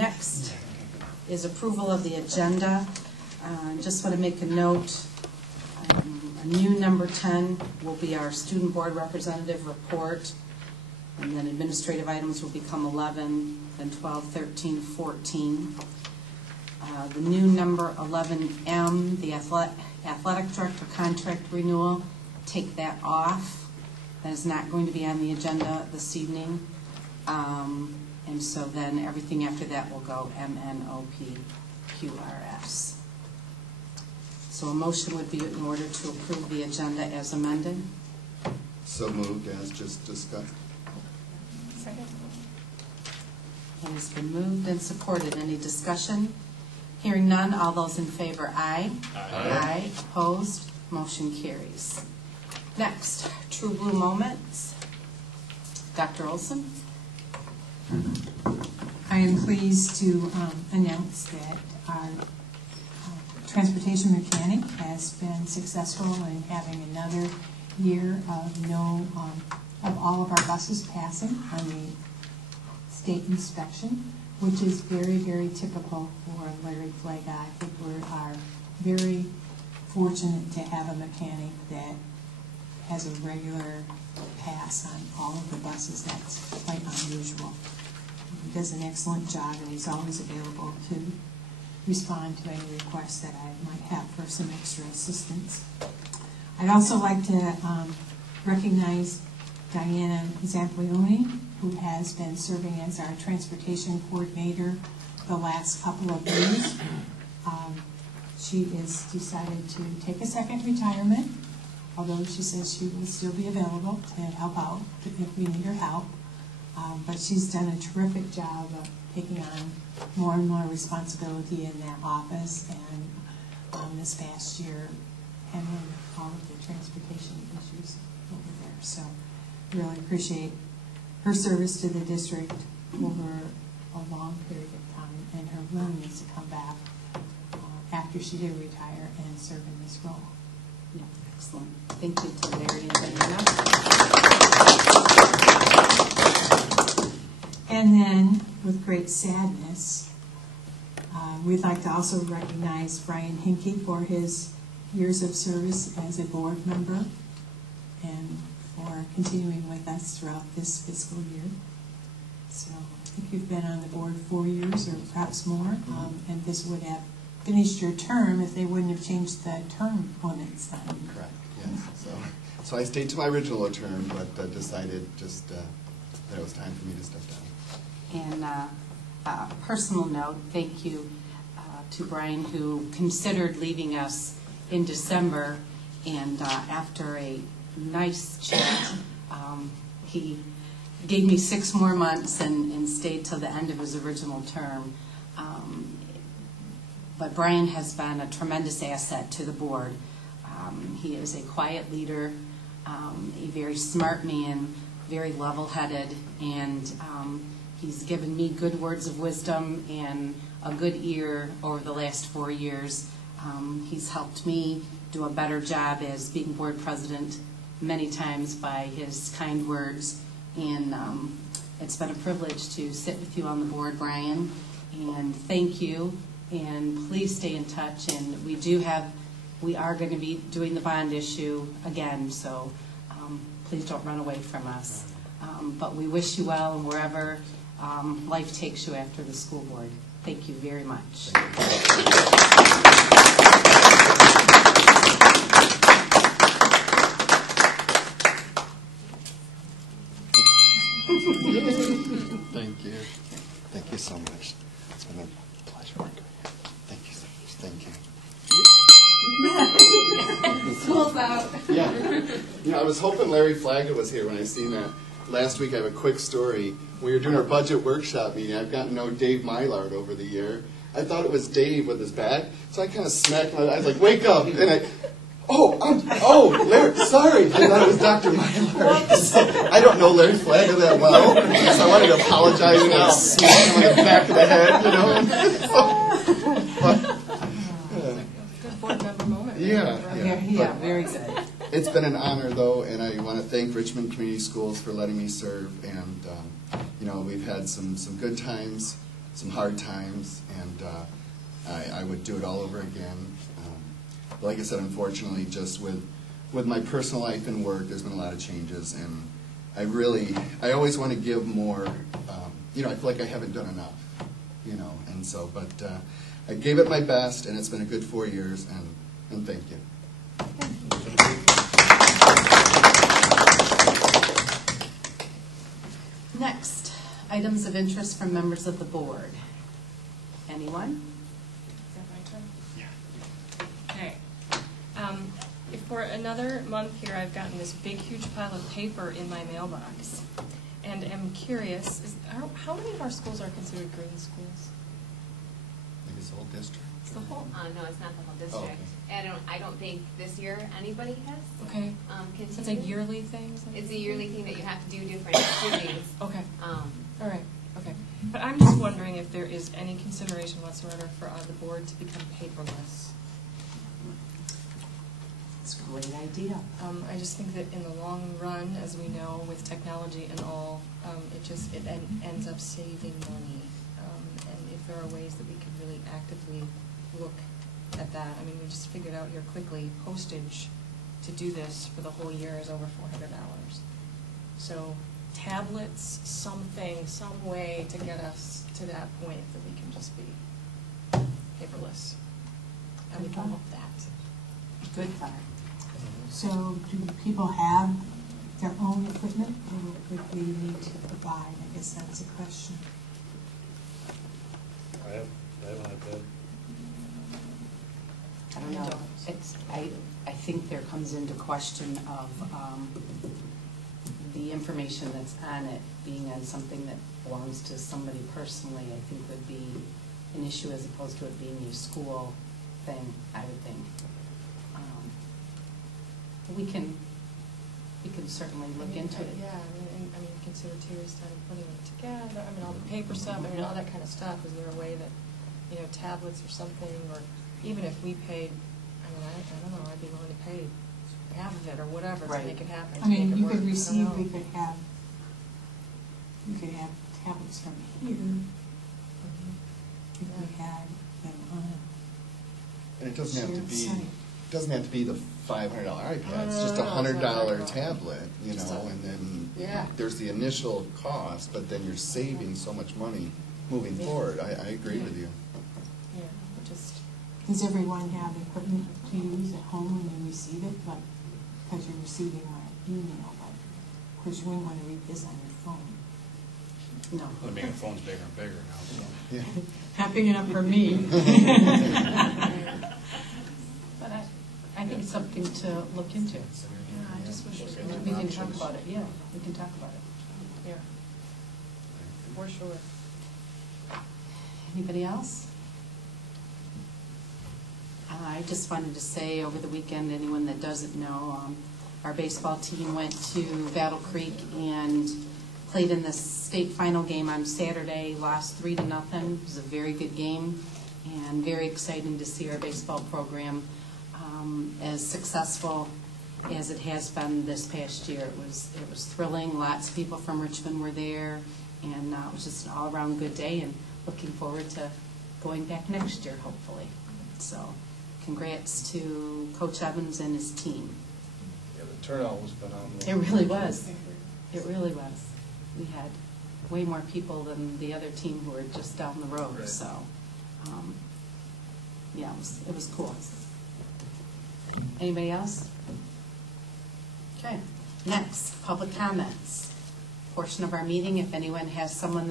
Next is approval of the agenda. Just want to make a note. A new number 10 will be our student board representative report, and then administrative items will become 11, then 12, 13, 14. The new number 11M, the athletic director contract renewal, take that off. That is not going to be on the agenda this evening. And so then everything after that will go MNOPQRS. So a motion would be in order to approve the agenda as amended. So moved as just discussed. Second. It has been moved and supported. Any discussion? Hearing none, all those in favor, aye. Aye. Opposed? Motion carries. Next, True Blue Moments. Dr. Olson. I am pleased to announce that our transportation mechanic has been successful in having another year of of all of our buses passing on the state inspection, which is very, very typical for Larry Flaga. I think we are very fortunate to have a mechanic that has a regular pass on all of the buses. That's quite unusual. He does an excellent job, and he's always available to respond to any requests that I might have for some extra assistance. I'd also like to recognize Diana Zamplioni, who has been serving as our transportation coordinator the last couple of years. She has decided to take a second retirement, although she says she will still be available to help out if we need her help. But she's done a terrific job of taking on more and more responsibility in that office, and this past year handling all of the transportation issues over there. So really appreciate her service to the district over a long period of time, and her willingness to come back after she did retire and serve in this role. Yeah, excellent. Thank you to Larry and Diana. And then, with great sadness, we'd like to also recognize Brian Hinke for his years of service as a board member and for continuing with us throughout this fiscal year. So I think you've been on the board 4 years or perhaps more, and this would have finished your term if they wouldn't have changed the term limits then. Correct, yes. So I stayed to my original term, but decided just that it was time for me to step down. And a personal note, thank you to Brian, who considered leaving us in December, and after a nice chat, he gave me 6 more months and stayed till the end of his original term. But Brian has been a tremendous asset to the board. He is a quiet leader, a very smart man, very level-headed, and he's given me good words of wisdom and a good ear over the last 4 years. He's helped me do a better job as being board president many times by his kind words, and it's been a privilege to sit with you on the board, Brian, and thank you, and please stay in touch. And we are going to be doing the bond issue again, so please don't run away from us. But we wish you well, and wherever life takes you after the school board. Thank you very much. Thank you. Thank you so much. It's been a pleasure working with you. Thank you so much. Thank you. School's out. Yeah. You know, I was hoping Larry Flaga was here when I seen that. Last week I have a quick story. We were doing our budget workshop meeting. I've gotten to know Dave Mylard over the year. I thought it was Dave with his bat, so I kind of smacked my, I was like, wake up! And Larry, sorry, I thought it was Dr. Mylard. So I don't know Larry Flaga that well, so I wanted to apologize and like smack him on the back of the head, you know. Good board member moment. Yeah, Very good. It's been an honor, though, and I want to thank Richmond Community Schools for letting me serve. And you know, we've had some good times. some hard times, and I would do it all over again. But like I said, unfortunately, just with my personal life and work, there's been a lot of changes, and I always want to give more. I feel like I haven't done enough, and so, but I gave it my best, and it's been a good 4 years, and thank you. Next, items of interest from members of the board. Anyone? Is that my turn? Yeah. Okay. For another month here, I've gotten this big, huge pile of paper in my mailbox, and am curious, how many of our schools are considered green schools? Maybe it's the whole district. It's the whole? No, it's not the whole district. Oh, And I don't think this year anybody has. Okay. So it's a yearly thing? It's a yearly thing that you have to do different activities. Okay. All right. Okay. But I'm just wondering if there is any consideration whatsoever for the board to become paperless. It's a great idea. I just think that in the long run, as we know, with technology and all, it ends up saving money. And if there are ways that we could really actively look at that, I mean, we just figured out here quickly, postage to do this for the whole year is over $400. So tablets, something, some way to get us to that point that we can just be paperless. And we can hope that. Good thought. So do people have their own equipment, or would we need to provide? I guess that's a question. I have an iPad. I don't know. I think there comes into question of the information that's on it being on something that belongs to somebody personally. I think would be an issue as opposed to it being a school thing, I would think. We can certainly look into it. Yeah, I mean, consider Terry's time putting it together. I mean, all the paper stuff. I mean, all that kind of stuff. Is there a way that, tablets or something, or even if we paid? I mean, I don't know. I'd be willing to pay half of it or whatever to make it happen. I mean, you work. could receive. We could have tablets from here. If we had them on. And it doesn't have to be. Shared site. It doesn't have to be the $500 iPad. It's just a $100 tablet, and then there's the initial cost, but then you're saving so much money moving forward. I agree with you. Yeah, just. Does everyone have equipment to use at home when you receive it? But because you're receiving an email, but of course you wouldn't want to read this on your phone. No. I mean, the phone's bigger and bigger now, so. Yeah. Not big enough for me. But I think it's something to look into. Yeah, I just wish We can talk about it. Yeah, we can talk about it. Yeah, for sure. Anybody else? I just wanted to say over the weekend, anyone that doesn't know, our baseball team went to Battle Creek and played in the state final game on Saturday, lost 3-0. It was a very good game and very exciting to see our baseball program as successful as it has been this past year. It was thrilling. Lots of people from Richmond were there, and it was just an all-around good day, and looking forward to going back next year, hopefully. So congrats to Coach Evans and his team. Yeah, the turnout was phenomenal. It really was. It really was. We had way more people than the other team who were just down the road. Right. So, yeah, it was cool. Anybody else? Okay. Next, public comments. Portion of our meeting. If anyone has something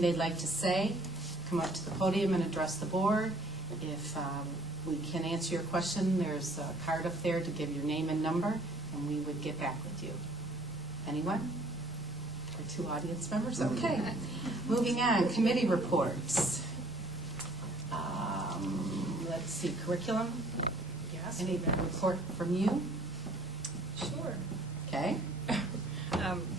they'd like to say, come up to the podium and address the board. If we can answer your question, there's a card up there to give your name and number, and we would get back with you. Anyone? Or 2 audience members? Okay. Moving on, committee reports. Let's see, curriculum. Yes. Any report from you? Sure. Okay.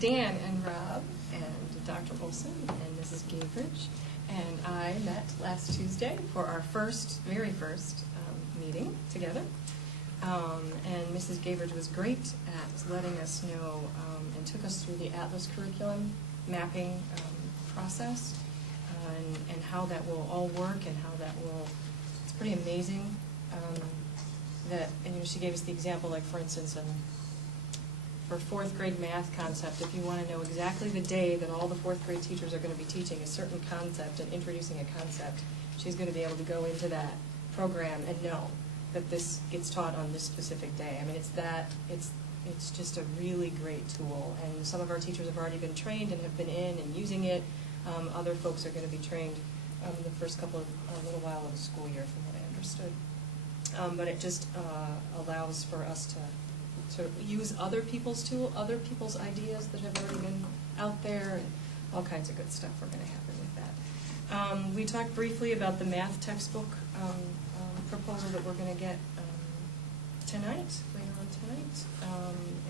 Dan and Rob and Dr. Olson and Mrs. Gabridge and I met last Tuesday for our very first meeting together. And Mrs. Gabridge was great at letting us know and took us through the Atlas curriculum mapping process. and how that will all work and how that will, it's pretty amazing. That, and she gave us the example, like for instance, for fourth grade math concept, if you want to know exactly the day that all the fourth grade teachers are going to be teaching a certain concept and introducing a concept, she's going to be able to go into that program and know that this gets taught on this specific day. I mean, it's just a really great tool, and some of our teachers have already been trained and have been in and using it. Other folks are going to be trained the first a little while of the school year, from what I understood. But it just allows for us to use other people's ideas that have already been out there, and all kinds of good stuff are going to happen with that. We talked briefly about the math textbook proposal that we're going to get later on tonight,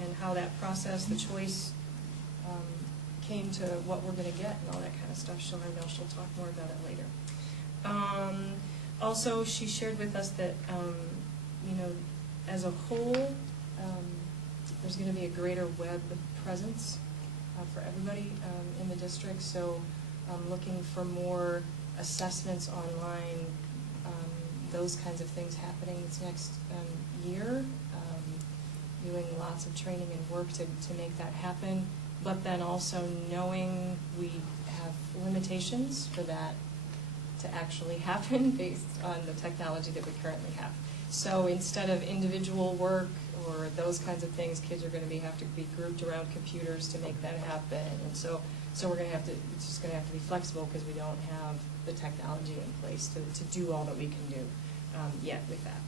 and how that process, the choice, came to what we're going to get and all that kind of stuff. I know she'll talk more about it later. Also, she shared with us that, as a whole, there's going to be a greater web presence for everybody in the district. So looking for more assessments online, those kinds of things happening this next year, doing lots of training and work to make that happen, but then also knowing we have limitations for that to actually happen based on the technology that we currently have. So instead of individual work or those kinds of things, kids are going to have to be grouped around computers to make that happen. And so we're going to it's just going to have to be flexible because we don't have the technology in place to do all that we can do yet with that.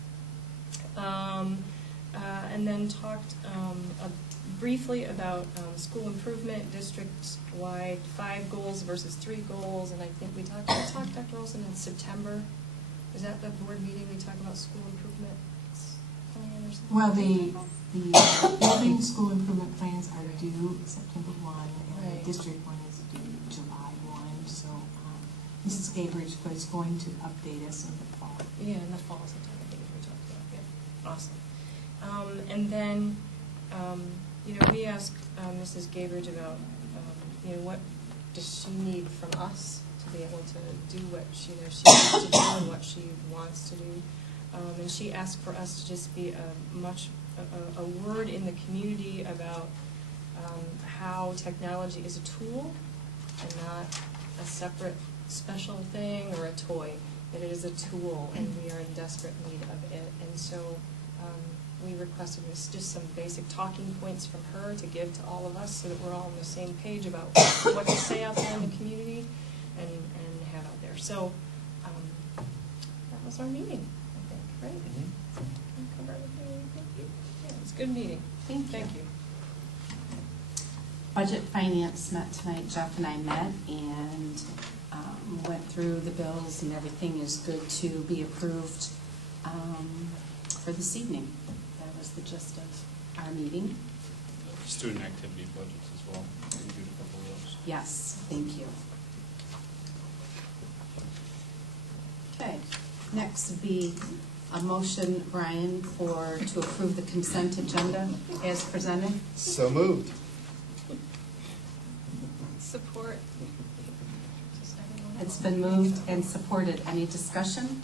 And then talked briefly about school improvement, district-wide 5 goals versus 3 goals, and I think we talked, Dr. Olson, in September. Is that the board meeting we talked about school improvement plan or something? Well, the building school improvement plans are due September 1, and right. The district one is due July 1, so Mrs. Gabridge was going to update us in the fall. Yeah, in the fall sometime, I think we talked about. Yeah, awesome. And then, we asked Mrs. Gabridge about, what does she need from us to be able to do what she needs to do and what she wants to do. And she asked for us to just be a word in the community about how technology is a tool and not a separate special thing or a toy, that it is a tool and we are in desperate need of it. And so we requested just some basic talking points from her to give to all of us so that we're all on the same page about what to say out there in the community and have out there. So that was our meeting, I think, right? Mm-hmm. Cover everything. Yeah, it was a good meeting. Thank you. Budget Finance met tonight. Jeff and I met and went through the bills, and everything is good to be approved for this evening. That was the gist of our meeting. Student activity budgets as well. We reviewed a couple of those. Yes, thank you. Okay, next would be a motion, Brian, to approve the consent agenda as presented. So moved. Support. It's been moved and supported. Any discussion?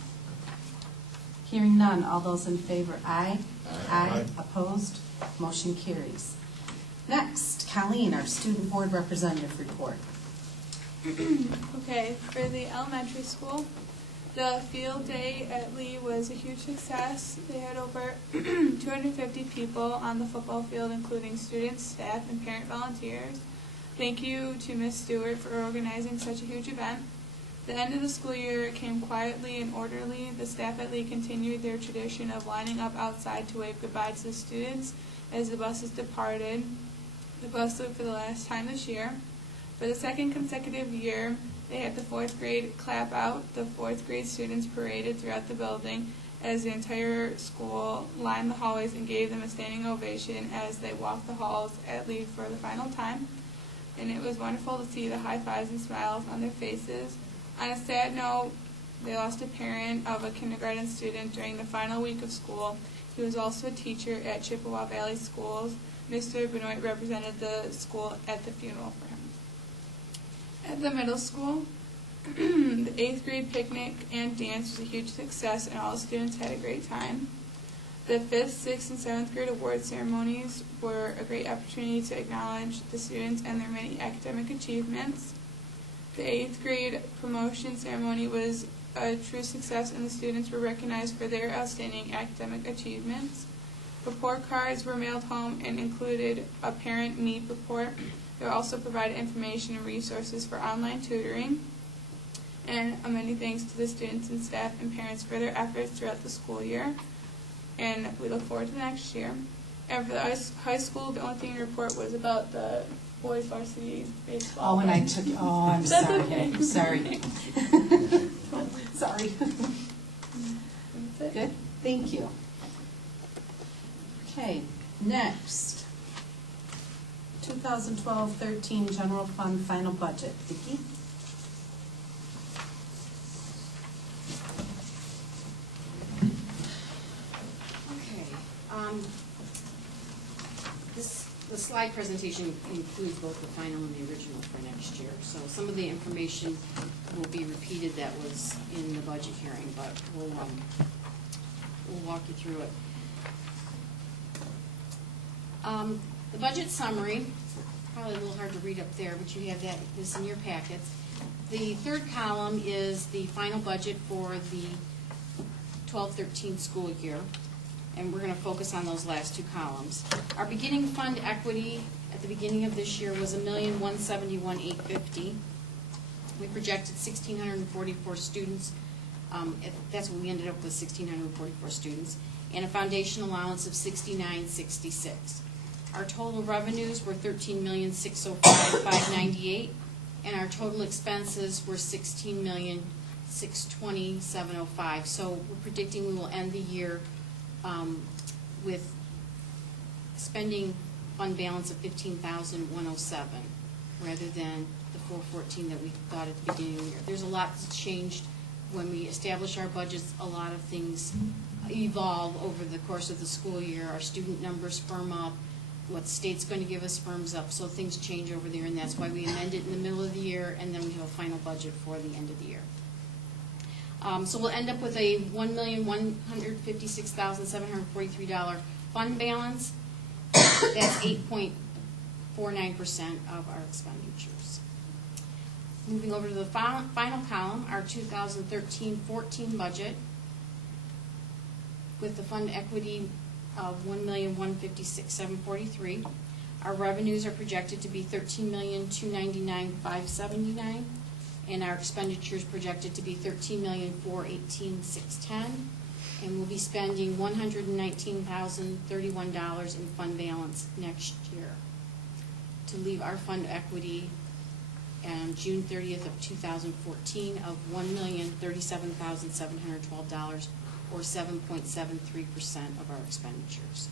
Hearing none. All those in favor, aye. Aye. Opposed? Motion carries. Next, Colleen, our student board representative report. Okay, for the elementary school, the field day at Lee was a huge success. They had over 250 people on the football field, including students, staff, and parent volunteers. Thank you to Ms. Stewart for organizing such a huge event. The end of the school year came quietly and orderly. The staff at Lee continued their tradition of lining up outside to wave goodbye to the students as the buses departed. The bus stood for the last time this year. For the second consecutive year, they had the 4th grade clap out. The 4th grade students paraded throughout the building as the entire school lined the hallways and gave them a standing ovation as they walked the halls at Lee for the final time. And it was wonderful to see the high fives and smiles on their faces. On a sad note, they lost a parent of a kindergarten student during the final week of school. He was also a teacher at Chippewa Valley Schools. Mr. Benoit represented the school at the funeral for him. At the middle school, The 8th grade picnic and dance was a huge success, and all the students had a great time. The 5th, 6th, and 7th grade award ceremonies were a great opportunity to acknowledge the students and their many academic achievements. The 8th grade promotion ceremony was a true success, and the students were recognized for their outstanding academic achievements. Report cards were mailed home and included a parent meet report. They also provided information and resources for online tutoring. And many thanks to the students and staff and parents for their efforts throughout the school year. And we look forward to the next year. And for the high school, the only thing to report was about the boys varsity baseball. Oh, and I took, oh, I'm That's sorry. okay. Sorry. Sorry. That's it. Good, thank you. Okay, next. 2012-13 general fund final budget. Vicki? Okay. The slide presentation includes both the final and the original for next year. So some of the information will be repeated that was in the budget hearing, but we'll walk you through it. The budget summary, probably a little hard to read up there, but you have this in your packets. The third column is the final budget for the 12-13 school year, and we're going to focus on those last two columns. Our beginning fund equity at the beginning of this year was $1,171,850. We projected 1,644 students. That's what we ended up with, 1,644 students, and a foundation allowance of $69.66. Our total revenues were $13,605,598, and our total expenses were $16,620,705. So we're predicting we will end the year with spending fund balance of $15,107 rather than the $414 that we thought at the beginning of the year. There's a lot that's changed when we establish our budgets. A lot of things evolve over the course of the school year. Our student numbers firm up. What the state's going to give us firms up, so things change over there, and that's why we amend it in the middle of the year, and then we have a final budget for the end of the year. So we'll end up with a $1,156,743 fund balance. That's 8.49% of our expenditures. Moving over to the final column, our 2013-14 budget, with the fund equity of $1,156,743. Our revenues are projected to be $13,299,579, and our expenditures projected to be $13,418,610. And we'll be spending $119,031 in fund balance next year to leave our fund equity on June 30th of 2014 of $1,037,712. or 7.73% of our expenditures.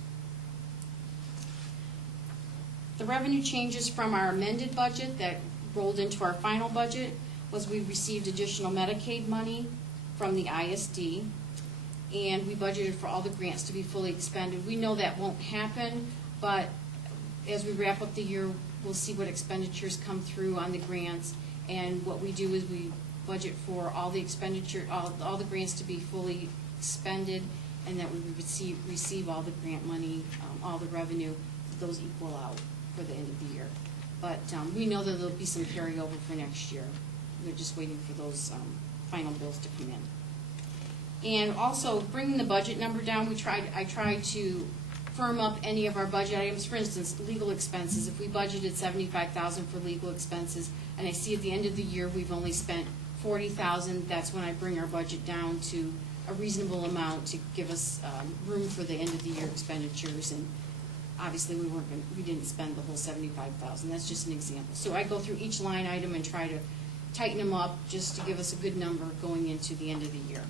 The revenue changes from our amended budget that rolled into our final budget was we received additional Medicaid money from the ISD, and we budgeted for all the grants to be fully expended. We know that won't happen, but as we wrap up the year, we'll see what expenditures come through on the grants, and what we do is we budget for all the expenditure, all the grants to be fully expended, and that we receive all the grant money, all the revenue, those equal out for the end of the year. But we know that there'll be some carryover for next year. We're just waiting for those final bills to come in. And also, bringing the budget number down, I tried to firm up any of our budget items. For instance, legal expenses. If we budgeted $75,000 for legal expenses, and I see at the end of the year we've only spent $40,000, that's when I bring our budget down to a reasonable amount to give us room for the end of the year expenditures. And obviously we didn't spend the whole $75,000. That's just an example. So I go through each line item and try to tighten them up just to give us a good number going into the end of the year.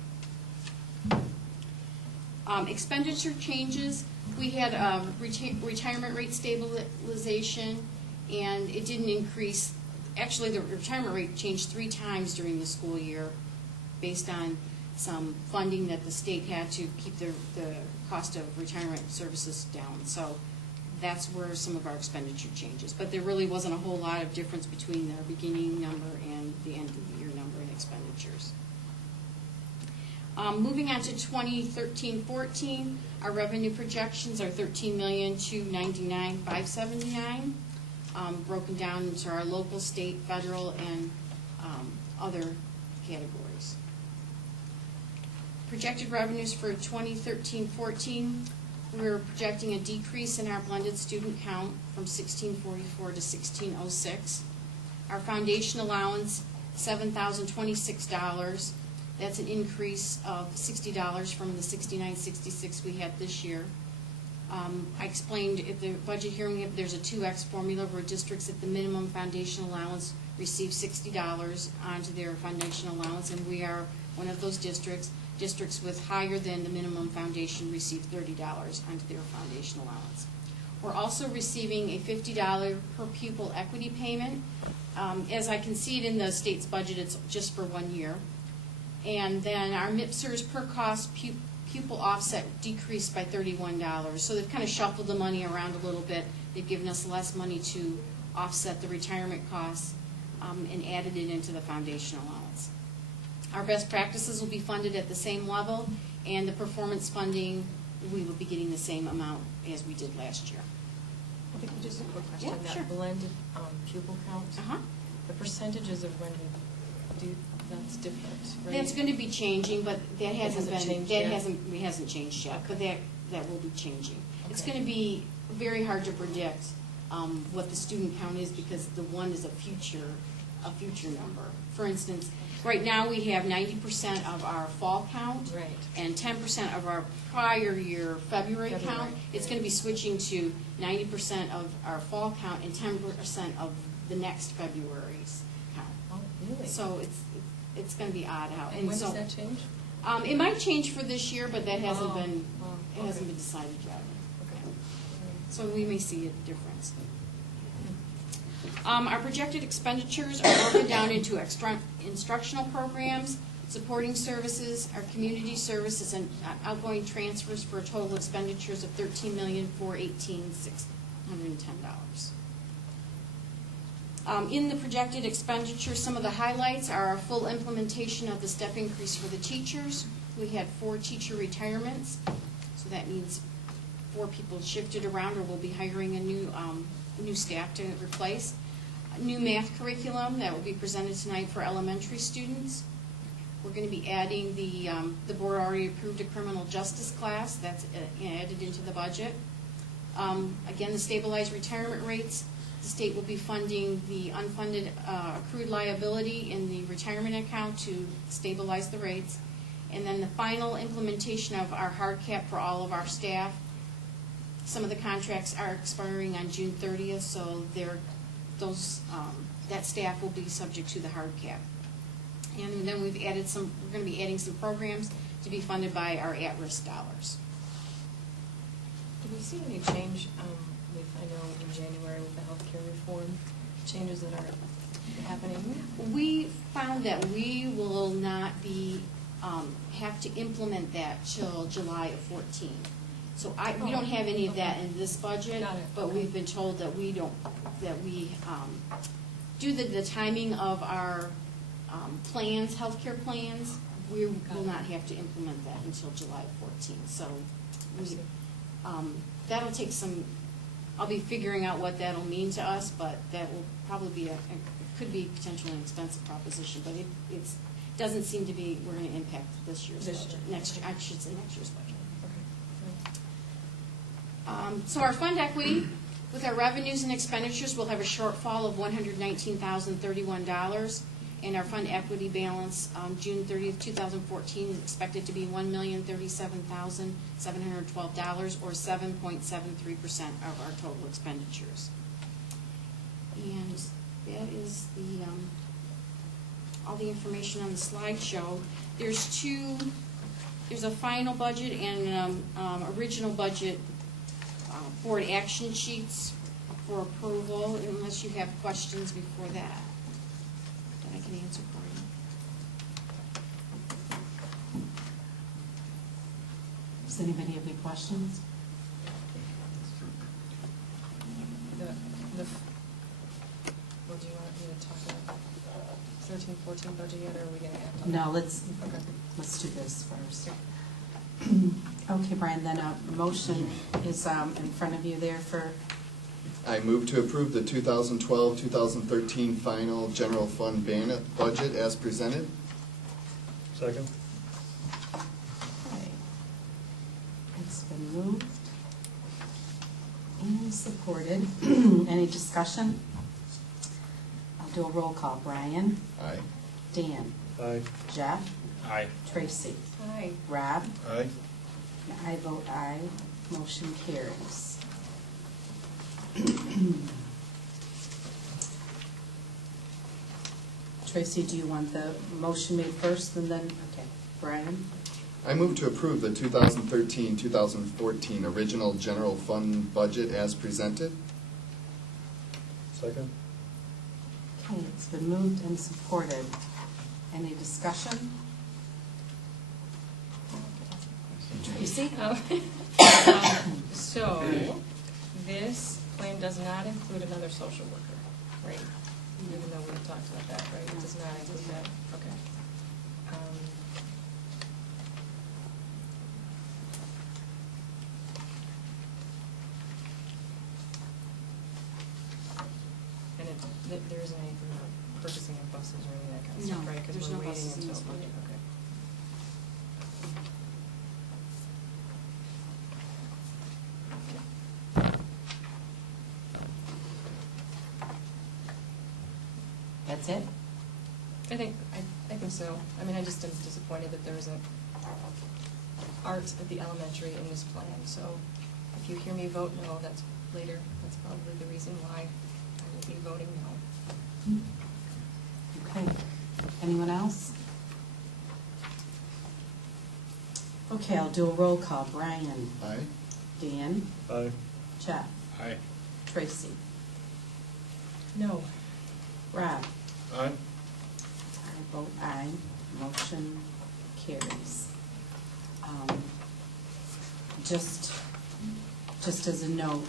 Expenditure changes. We had retirement rate stabilization, and it didn't increase. Actually, the retirement rate changed 3 times during the school year based on some funding that the state had to keep the cost of retirement services down. So that's where some of our expenditure changes. But there really wasn't a whole lot of difference between our beginning number and the end of the year number. It expenditures. Moving on to 2013-14, our revenue projections are $13,299,579, broken down into our local, state, federal, and other categories. Projected revenues for 2013-14, we're projecting a decrease in our blended student count from 1644 to 1606. Our foundation allowance, $7,026. That's an increase of $60 from the $69.66 we had this year. I explained at the budget hearing, there's a 2X formula where districts at the minimum foundation allowance receive $60 onto their foundation allowance, and we are one of those districts. Districts with higher than the minimum foundation receive $30 onto their foundation allowance. We're also receiving a $50 per pupil equity payment. As I can see it in the state's budget, it's just for 1 year. And then our MIPSERS per cost pupil offset decreased by $31. So they've kind of shuffled the money around a little bit. They've given us less money to offset the retirement costs and added it into the foundation allowance. Our best practices will be funded at the same level, and the performance funding, we will be getting the same amount as we did last year. Just a quick question. Yeah, sure. That blended pupil count, the percentages of when that's different, right? That's going to be changing, but that hasn't changed yet? hasn't changed yet, but that will be changing. Okay. It's going to be very hard to predict what the student count is because the one is a future number. For instance, right now we have 90% of our fall count, Right. and 10% of our prior year February count. It's going to be switching to 90% of our fall count and 10% of the next February's count. Oh, really? So it's going to be odd how. And when does that change? It might change for this year, but that hasn't Oh, been oh, it hasn't okay. been decided yet. Okay. So we may see a difference. Our projected expenditures are broken down into instructional programs, supporting services, our community services, and outgoing transfers for a total expenditures of $13,418,610. In the projected expenditure, some of the highlights are our full implementation of the step increase for the teachers. We had 4 teacher retirements, so that means 4 people shifted around, or we'll be hiring a new staff to replace. A new math curriculum that will be presented tonight for elementary students. We're going to be adding the board already approved a criminal justice class that's added into the budget. Again, the stabilized retirement rates. The state will be funding the unfunded accrued liability in the retirement account to stabilize the rates. And then the final implementation of our hard cap for all of our staff. Some of the contracts are expiring on June 30th, so that staff will be subject to the hard cap. And then we're going to be adding some programs to be funded by our at-risk dollars. Did we see any change, I know in January with the healthcare reform, changes that are happening? We found that we will not be, have to implement that till July of 14. So we don't have any of that in this budget, Got it. but we've been told that we don't, due to the timing of our plans, healthcare plans, we will not have to implement that until July 14. So that'll take some, I'll be figuring out what that'll mean to us, but that will probably be it could be potentially an expensive proposition, but it doesn't seem to be, we're going to impact this year's budget. I should say next year's budget. So our fund equity, with our revenues and expenditures, we'll have a shortfall of $119,031, and our fund equity balance June 30th, 2014 is expected to be $1,037,712, or 7.73% of our total expenditures. And that is all the information on the slideshow. There's a final budget and original budget board action sheets for approval, unless you have questions before that I can answer for you. Does anybody have any questions? Well, do you want me to talk about? 13-14 budget yet, or are we going to act on No, that? let's do this first. Okay. Okay, Brian, then a motion is in front of you there for, I move to approve the 2012-2013 final general fund budget as presented. Second. okay. It's been moved and supported. Any discussion? I'll do a roll call. Brian? Aye. Dan? Aye. Jeff? Aye. Tracy? Aye. Rob? Aye. And I vote aye. Motion carries. Tracy, do you want the motion made first and then, okay, Brian? I move to approve the 2013-2014 original general fund budget as presented. Second. Okay, it's been moved and supported. Any discussion? Tracy? So, this plan does not include another social worker, right? Even though we've talked about that, right? It does not include that, okay. And there isn't anything about purchasing of buses or any of that kind of stuff, No, right? there's Because no we're waiting buses in until this budget, budget. okay. That's it? I think so. I mean, I just am disappointed that there isn't art at the elementary in this plan. So if you hear me vote no, that's later. That's probably the reason why I will be voting no. Okay. Anyone else? Okay, I'll do a roll call. Brian? Aye. Dan? Aye. Jeff? Aye. Tracy? No. Rob? Aye. I vote aye. Motion carries. Just as a note,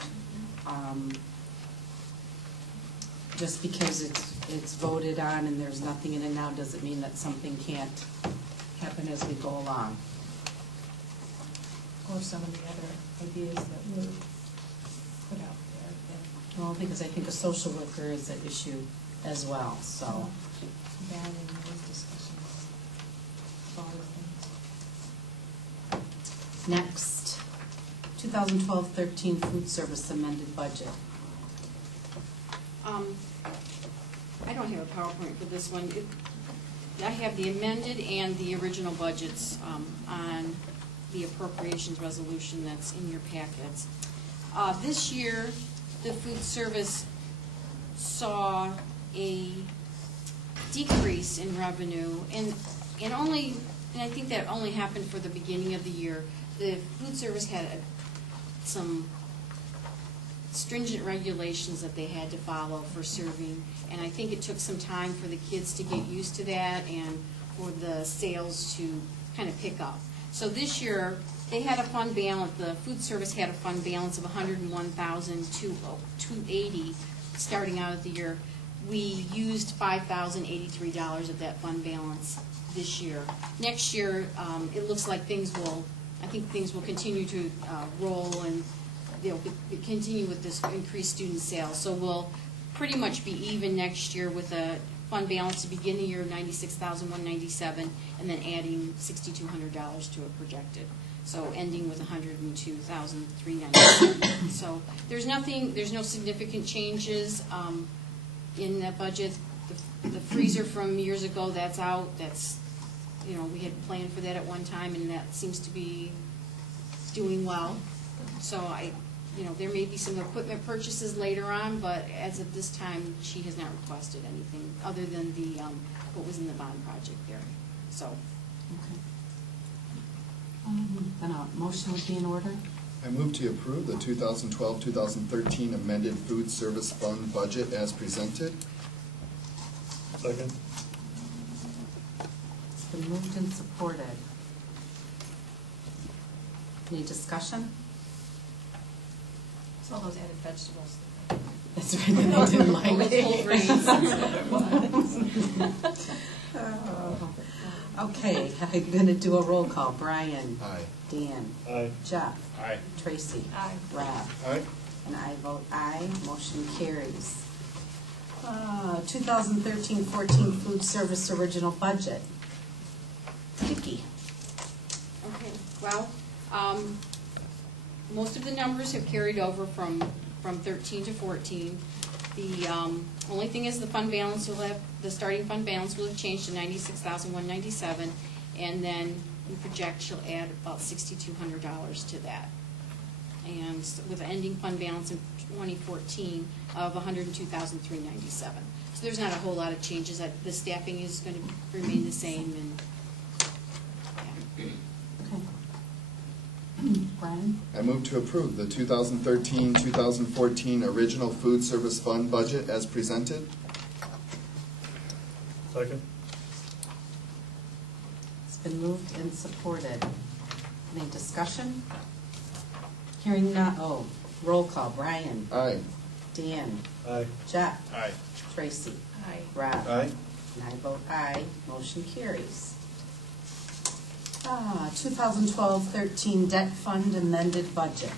just because it's voted on and there's nothing in it now doesn't mean that something can't happen as we go along. Or some of the other ideas that were put out there. Well, because I think a social worker is an issue as well, so. That and those discussions. All the things. Next, 2012-13 food service amended budget. I don't have a PowerPoint for this one. I have the amended and the original budgets on the appropriations resolution that's in your packets. This year, the food service saw a decrease in revenue, and I think that only happened for the beginning of the year. The food service had some stringent regulations that they had to follow for serving, and I think it took some time for the kids to get used to that and for the sales to kind of pick up. So this year, they had a fund balance, the food service had a fund balance of $101,280 starting out of the year. We used $5,083 of that fund balance this year. Next year, it looks like things will continue to roll, and they'll continue with this increased student sales. So we'll pretty much be even next year with a fund balance to begin the year $96,197, and then adding $6,200 to it projected. So ending with $102,397. So there's no significant changes in that budget. The freezer from years ago, that's out. That's, we had planned for that at one time, and that seems to be doing well. So there may be some equipment purchases later on, but as of this time, she has not requested anything other than what was in the bond project there. So. Okay. Then a motion would be in order. I move to approve the 2012-2013 amended food service fund budget as presented. Second. It's been moved and supported. Any discussion? It's all those added vegetables. That's right, that I didn't like. All those whole grains. Okay, I'm going to do a roll call. Brian. Aye. Dan. Aye. Jeff. Aye. Tracy. Aye. Rob. Aye. And I vote aye. Motion carries. 2013-14 food service original budget. Vicki. Okay, well, most of the numbers have carried over from 13 to 14. The only thing is the fund balance will have, the starting fund balance will have changed to $96,197, and then we project she'll add about $6,200 to that. And with an ending fund balance in 2014 of $102,397. So there's not a whole lot of changes. The staffing is going to remain the same, and yeah. Okay. Brian. I move to approve the 2013-2014 original food service fund budget as presented. Second. It's been moved and supported. Any discussion? Hearing none. Oh, roll call. Brian. Aye. Dan. Aye. Jeff. Aye. Tracy. Aye. Rob. Aye. And I vote aye. Motion carries. 2012-13 debt fund amended budget.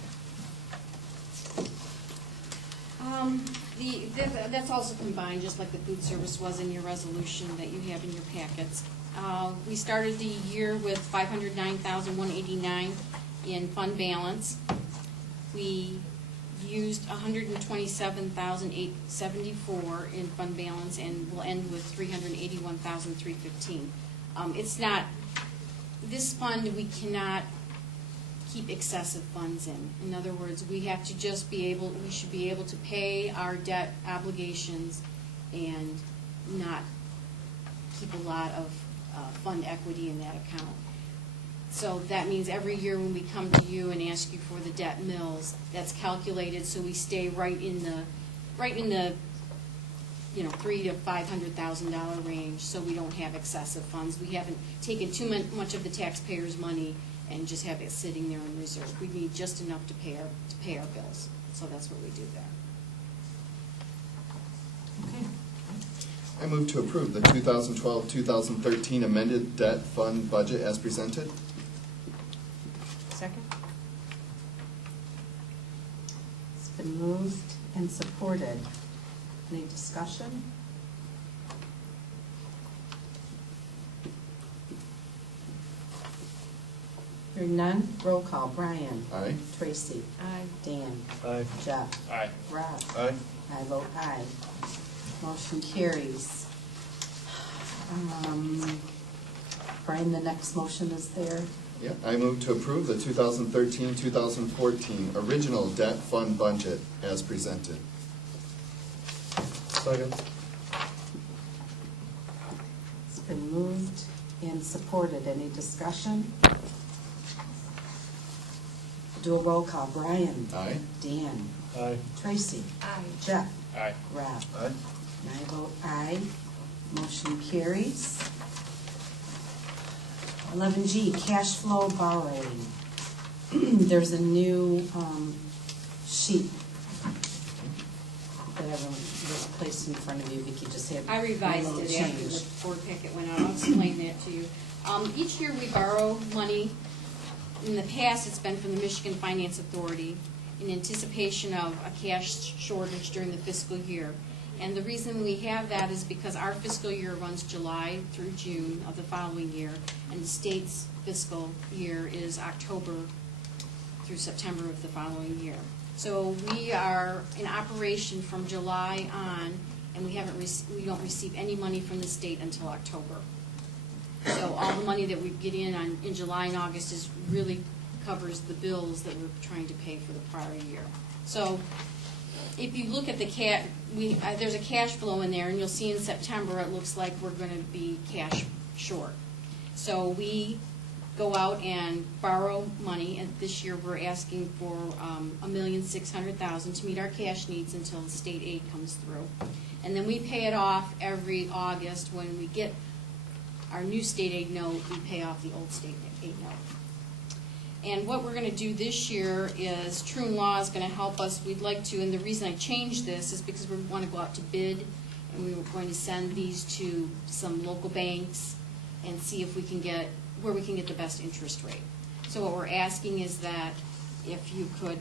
That's also combined, just like the food service was in your resolution that you have in your packets. We started the year with $509,189 in fund balance. We used $127,874 in fund balance, and we'll end with $381,315. It's not, this fund, we cannot keep excessive funds in. In other words, we have to just be able, we should be able to pay our debt obligations and not keep a lot of fund equity in that account. So that means every year when we come to you and ask you for the debt mills, that's calculated so we stay right in the $300,000 to $500,000 range, so we don't have excessive funds. We haven't taken too much of the taxpayers' money and just have it sitting there in reserve. We need just enough to pay our bills. So that's what we do there. Okay. I move to approve the 2012-2013 amended debt fund budget as presented. Second. It's been moved and supported. Any discussion? Hearing none, roll call. Brian. Aye. Tracy. Aye. Dan. Aye. Jeff. Aye. Rob. Aye. I vote aye. Motion carries. Brian, the next motion is there. Yeah, I move to approve the 2013-2014 original debt fund budget as presented. Second. It's been moved and supported. Any discussion? Do a roll call. Brian. Aye. Dan. Aye. Tracy. Aye. Jeff. Aye. Rob. Aye. And I vote aye. Motion carries. 11G, cash flow borrowing. There's a new sheet that was placed in front of you. Vicki just had I revised a little it after change. the board packet went out. I'll explain that to you. Each year we borrow money. In the past, it's been from the Michigan Finance Authority in anticipation of a cash shortage during the fiscal year. And the reason we have that is because our fiscal year runs July through June of the following year, and the state's fiscal year is October through September of the following year. So we are in operation from July on, and we don't receive any money from the state until October. So all the money that we get in July and August is really covers the bills that we're trying to pay for the prior year. So if you look at the there's a cash flow in there, and you'll see in September it looks like we're going to be cash short. So we go out and borrow money, and this year we're asking for $1,600,000 to meet our cash needs until the state aid comes through. And then we pay it off every August. When we get our new state aid note, we pay off the old state aid note. And what we're going to do this year is Troon Law is going to help us. We'd like to, and the reason I changed this is because we want to go out to bid, and we were going to send these to some local banks and see if we can get, where we can get the best interest rate. So what we're asking is that if you could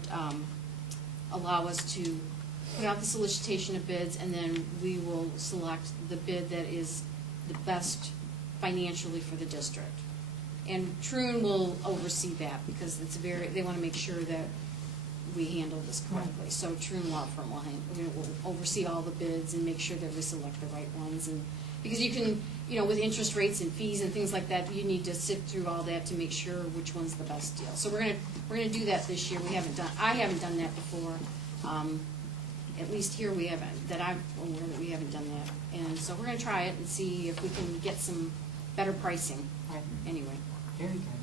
allow us to put out the solicitation of bids, and then we will select the bid that is the best financially for the district. And Troon will oversee that, because it's they want to make sure that we handle this correctly. So Troon Law Firm will oversee all the bids and make sure that we select the right ones. And because you can, with interest rates and fees and things like that, you need to sift through all that to make sure which one's the best deal. So we're gonna do that this year. I haven't done that before. At least here we haven't, that I'm aware that we haven't done that. And so we're going to try it and see if we can get some better pricing. Anyway. Very good.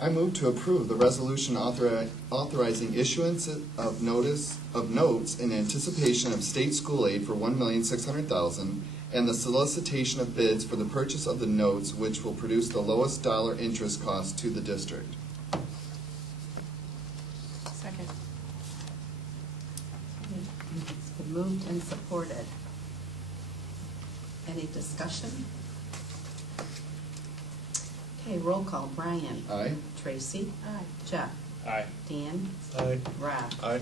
I move to approve the resolution authorizing issuance of notes in anticipation of state school aid for $1,600,000 and the solicitation of bids for the purchase of the notes, which will produce the lowest dollar interest cost to the district. Second. It's been moved and supported. Any discussion? Okay, roll call. Brian. Aye. Tracy. Aye. Jeff. Aye. Dan. Aye. Rob. Aye.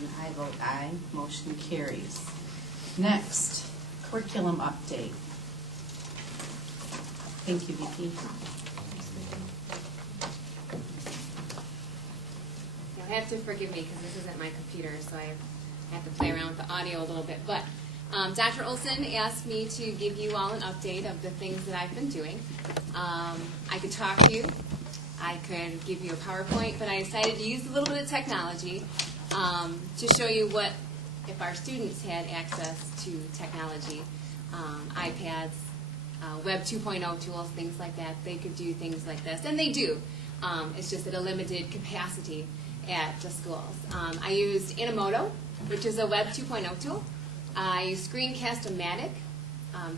And I vote aye. Motion carries. Next, curriculum update. Thank you, Vicki. You'll have to forgive me because this isn't my computer, so I have to play around with the audio a little bit. But Dr. Olson asked me to give you all an update of the things that I've been doing. I could talk to you. I could give you a PowerPoint, but I decided to use a little bit of technology to show you what, if our students had access to technology, iPads, Web 2.0 tools, things like that, they could do things like this. And they do. It's just at a limited capacity at the schools. I used Inamoto, which is a Web 2.0 tool. I used Screencast-O-Matic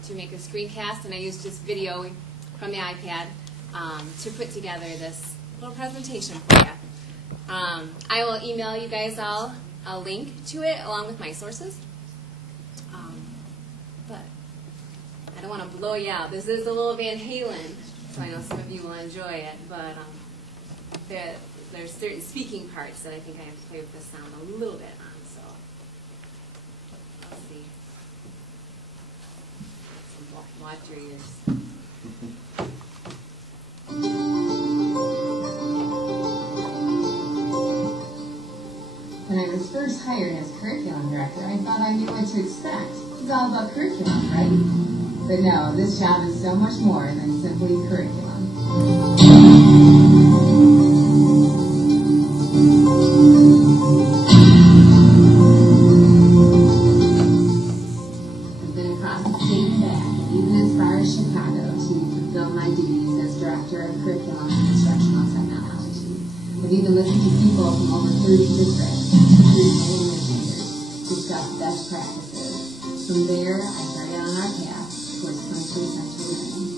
to make a screencast, and I used just video from the iPad to put together this little presentation for you. I will email you guys all a link to it along with my sources. But I don't want to blow you out. This is a little Van Halen, so I know some of you will enjoy it. But there's certain speaking parts that I think I have to play with the sound a little bit on. So let's see. Watch your ears. When I was first hired as curriculum director, I thought I knew what to expect. It's all about curriculum, right? But no, this job is so much more than simply curriculum. I've been across the state and back, even as far as Chicago, to fulfill my duties as director of curriculum and instructional technology. I've even listened to people from over 30 districts, including administrators, discuss best practices. From there, I started on our path towards 21st century living.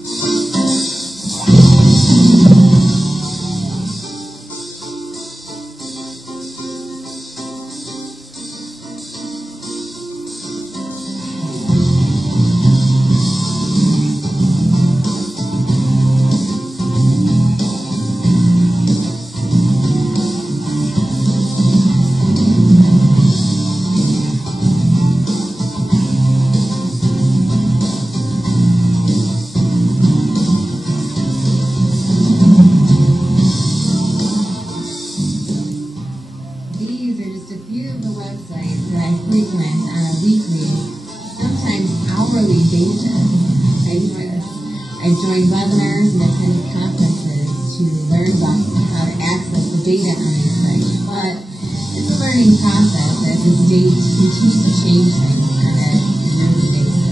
These are just a few of the websites that I frequent on a weekly, sometimes hourly basis. I've joined webinars and attended conferences to learn about how to access the data on these sites. But it's a learning process as the state continues to change things on a yearly basis.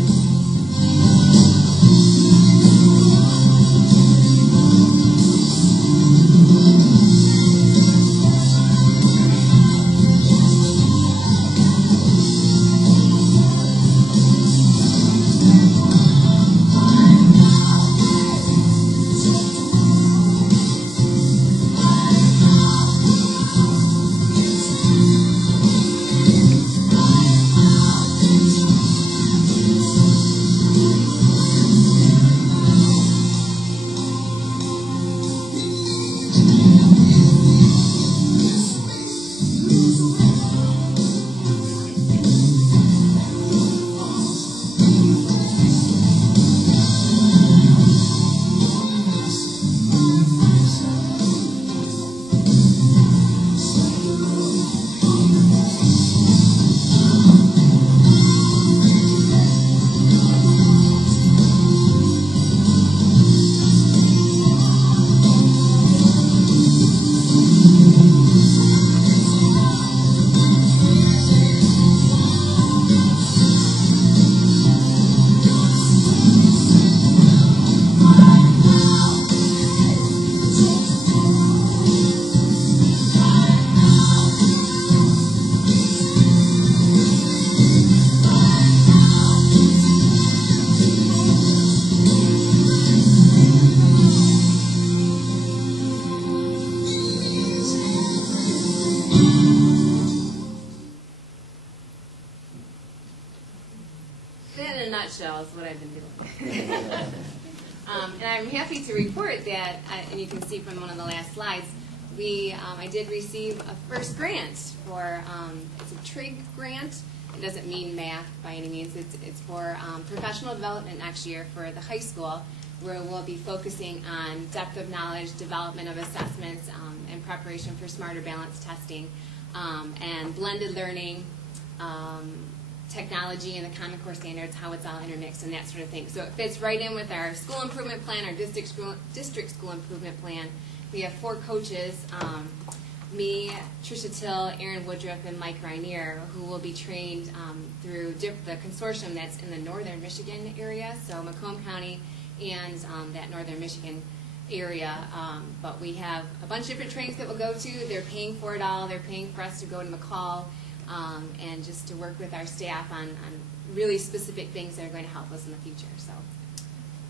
That in a nutshell is what I've been doing. And I'm happy to report that, and you can see from one of the last slides, I did receive a first grant for, it's a TriG Grant. It doesn't mean math by any means. It's for professional development next year for the high school, where we'll be focusing on depth of knowledge, development of assessments, and preparation for smarter balance testing, and blended learning, technology and the Common Core standards, how it's all intermixed and that sort of thing. So it fits right in with our school improvement plan, our district school improvement plan. We have 4 coaches, me, Tricia Till, Aaron Woodruff, and Mike Rainier, who will be trained through the consortium that's in the northern Michigan area, so Macomb County and that northern Michigan area. But we have a bunch of different trainings that we'll go to. They're paying for it all. They're paying for us to go to McCall and just to work with our staff on really specific things that are going to help us in the future. So,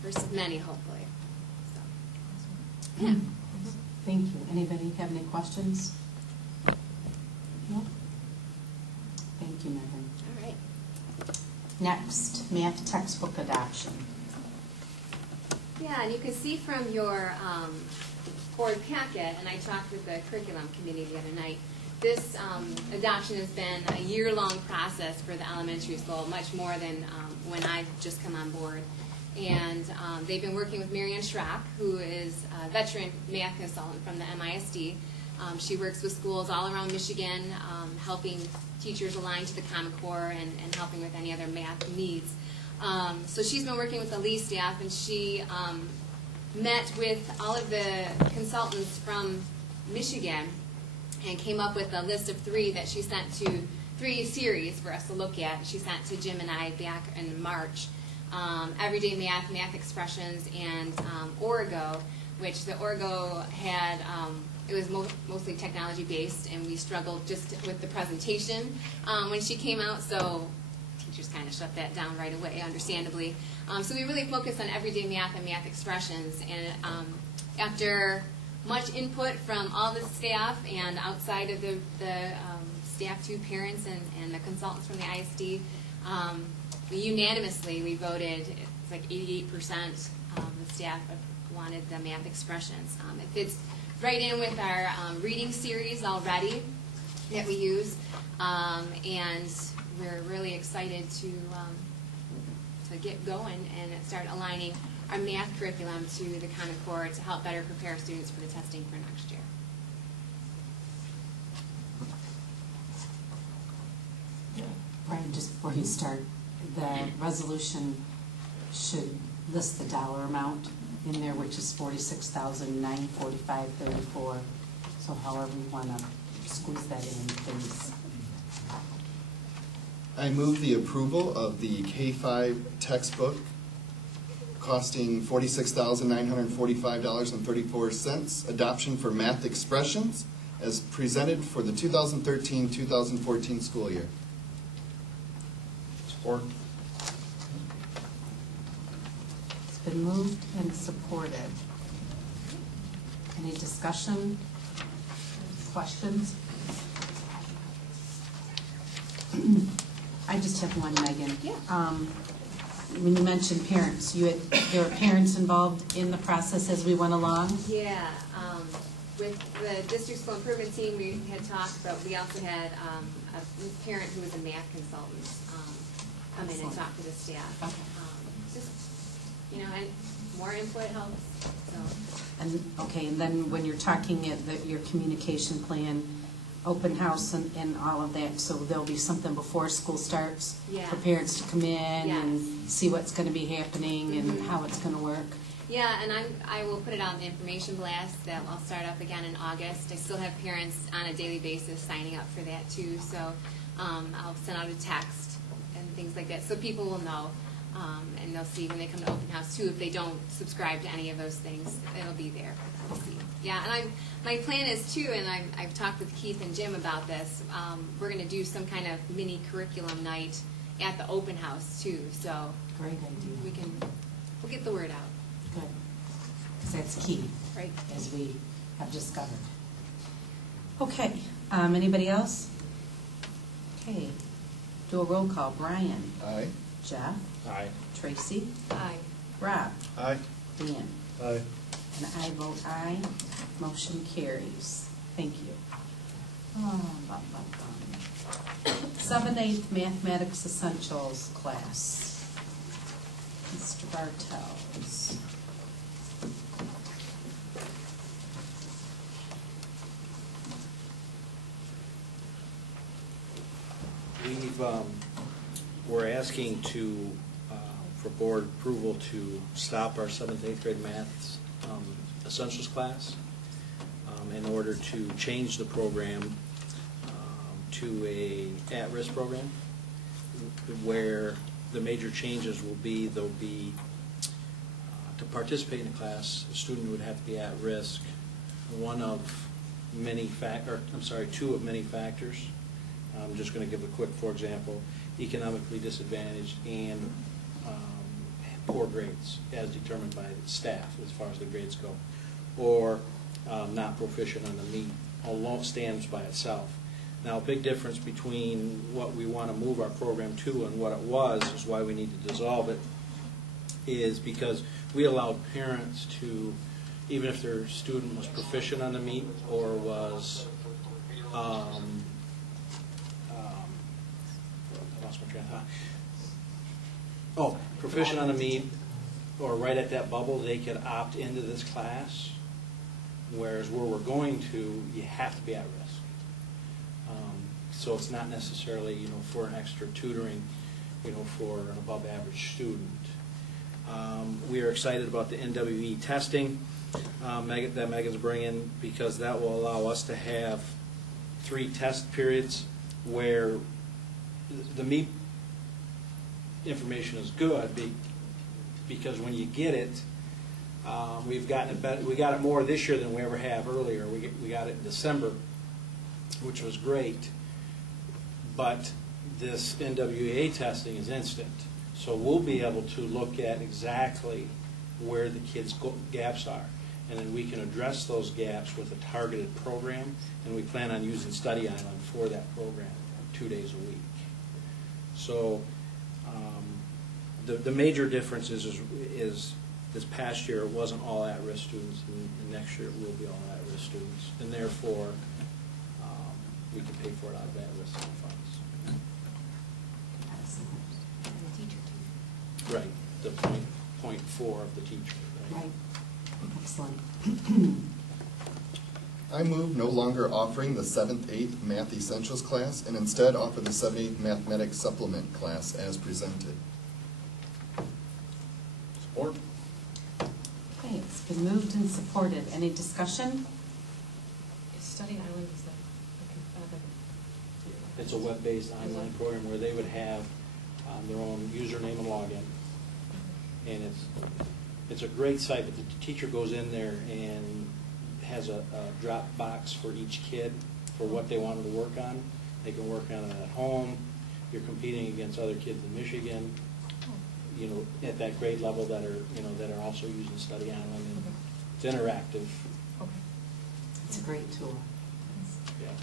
first of many, hopefully. So, yeah. Thank you. Anybody have any questions? No? Thank you, Megan. All right. Next, math textbook adoption. Yeah, and you can see from your board packet, and I talked with the curriculum committee the other night, this adoption has been a year-long process for the elementary school, much more than when I've just come on board. And they've been working with Marianne Schrock, who is a veteran math consultant from the MISD. She works with schools all around Michigan, helping teachers align to the Common Core and helping with any other math needs. So she's been working with the Lee staff, and she met with all of the consultants from Michigan and came up with a list of 3 that she sent to 3 series for us to look at. She sent to Jim and I back in March. Everyday Math, Math Expressions, and Origo, which the Origo had, it was mostly technology based, and we struggled just with the presentation when she came out, so teachers kind of shut that down right away, understandably. So we really focused on Everyday Math and Math Expressions, and after much input from all the staff and outside of the staff too, parents and the consultants from the ISD, unanimously we voted, it's like 88% of the staff wanted the math expressions. It fits right in with our reading series already that we use, and we're really excited to get going and start aligning our math curriculum to the Common Core to help better prepare students for the testing for next year. Brian, just before you start, the resolution should list the dollar amount in there, which is $46,945.34. So however you want to squeeze that in, please. I move the approval of the K-5 textbook costing $46,945.34, adoption for math expressions, as presented for the 2013-2014 school year. Support. It's been moved and supported. Any discussion? Questions? I just have one, Megan. Yeah. When you mentioned parents, there were parents involved in the process as we went along? Yeah. With the district school improvement team, we had talked, but we also had a parent who was a math consultant come in and talk to the staff. Okay. Just, and more input helps. So. And then when you're talking at your communication plan, open house and all of that, so there'll be something before school starts for parents to come in and see what's going to be happening and how it's going to work. Yeah, and I will put it out in the information blast that I'll start up again in August. I still have parents on a daily basis signing up for that too, so I'll send out a text and things like that so people will know, and they'll see when they come to open house too. If they don't subscribe to any of those things, it'll be there for them to see. Yeah, and my plan is too, and I've talked with Keith and Jim about this. We're going to do some kind of mini curriculum night at the open house too. So great idea. We'll get the word out. Good, because that's key, right? As we have discovered. Okay. Anybody else? Okay. Do a roll call. Brian. Aye. Jeff? Aye. Tracy? Aye. Rob? Aye. Dan? Aye. And I vote aye. Motion carries. Thank you. 7th, 8th Mathematics Essentials class. Mr. Bartels. We're asking for board approval to stop our 7th, 8th grade maths essentials class in order to change the program to a at-risk program, where the major changes will be, there'll be, to participate in the class, a student would have to be at risk, two of many factors. I'm just going to give a quick, for example, economically disadvantaged and poor grades as determined by the staff as far as the grades go, or not proficient on the meat alone stands by itself. Now, a big difference between what we want to move our program to and what it was, is why we need to dissolve it, is because we allowed parents to, even if their student was proficient on the meat or was I lost my train of thought. Oh, proficient on the meat or right at that bubble, they could opt into this class, whereas where we're going to, you have to be at risk. So it's not necessarily, for an extra tutoring, for an above average student. We are excited about the NWE testing that Megan's bringing, because that will allow us to have 3 test periods where the meat information is good, because when you get it, we've gotten it better. We got it more this year than we ever have earlier. We got it in December, which was great. But this NWA testing is instant, so we'll be able to look at exactly where the kids' gaps are, and then we can address those gaps with a targeted program, and we plan on using Study Island for that program 2 days a week. So the major difference is this past year it wasn't all at-risk students, and next year it will be all at-risk students, and therefore we can pay for it out of at-risk funds. Right, the point 4 of the teacher. Right. Excellent. I move no longer offering the 7th, 8th Math Essentials class and instead offer the 7th, 8th Mathematics Supplement class as presented. Support. Okay, it's been moved and supported. Any discussion? Study Island is that? It's a web-based online program where they would have their own username and login. And it's a great site, but the teacher goes in there and has a drop box for each kid for what they wanted to work on. They can work on it at home. You're competing against other kids in Michigan, at that grade level that are also using Study Island. And it's interactive. Okay. It's a great tool. Yeah.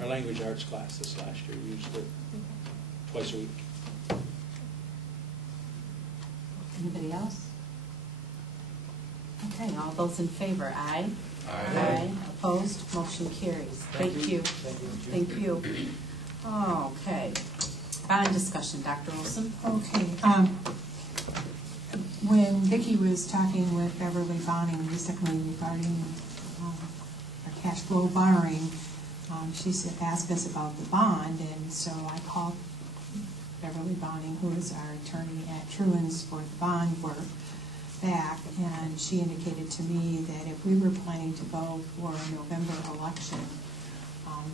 Our language arts class this last year used it twice a week. Anybody else? Okay, all those in favor, aye? Aye. Opposed? Motion carries. Thank you. Thank you. Okay. Bond discussion, Dr. Olson. Okay, when Vicki was talking with Beverly Bonning recently regarding our cash flow borrowing, she asked us about the bond, and so I called Beverly Bonning, who is our attorney at Truan's for the bond work, back, and she indicated to me that if we were planning to go for a November election,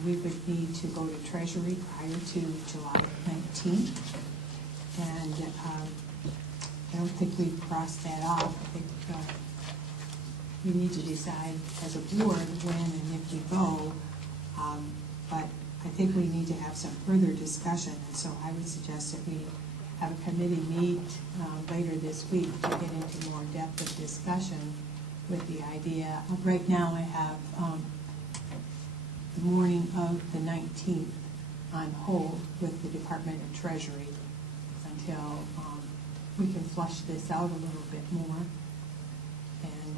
we would need to go to Treasury prior to July 19th. And I don't think we've crossed that off. I think we need to decide as a board when and if we go. But I think we need to have some further discussion, and so I would suggest that we have a committee meet later this week to get into more depth of discussion with the idea. Right now I have the morning of the 19th on hold with the Department of Treasury. until we can flush this out a little bit more. And,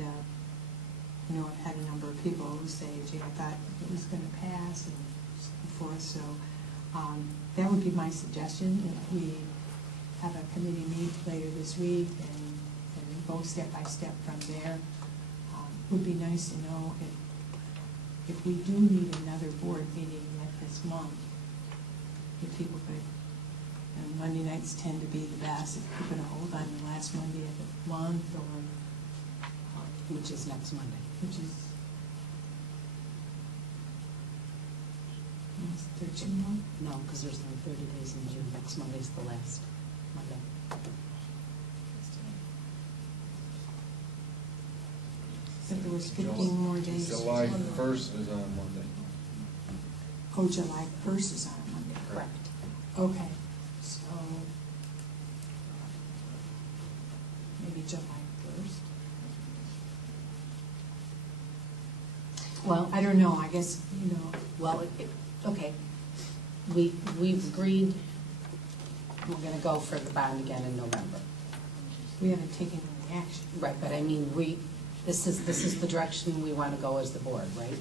you know, I've had a number of people who say, gee, I thought it was going to pass and so forth. So that would be my suggestion. If we have a committee meet later this week and go step by step from there, would be nice to know if we do need another board meeting like this month, if people could, and Monday nights tend to be the best, if we could hold on the last Monday of the month, or Which is next Monday. which is 13 month. No, because there's only 30 days in June. Next Monday's the last Monday. If there was 15 more days. July 1st is on Monday. Oh, July 1st is on a Monday. Correct. Okay, so maybe July 1st? Well, I don't know, I guess, you know, well, okay. We've agreed we're going to go for the bond again in November. we haven't taken any action. Right, but I mean, this is the direction we want to go as the board, right?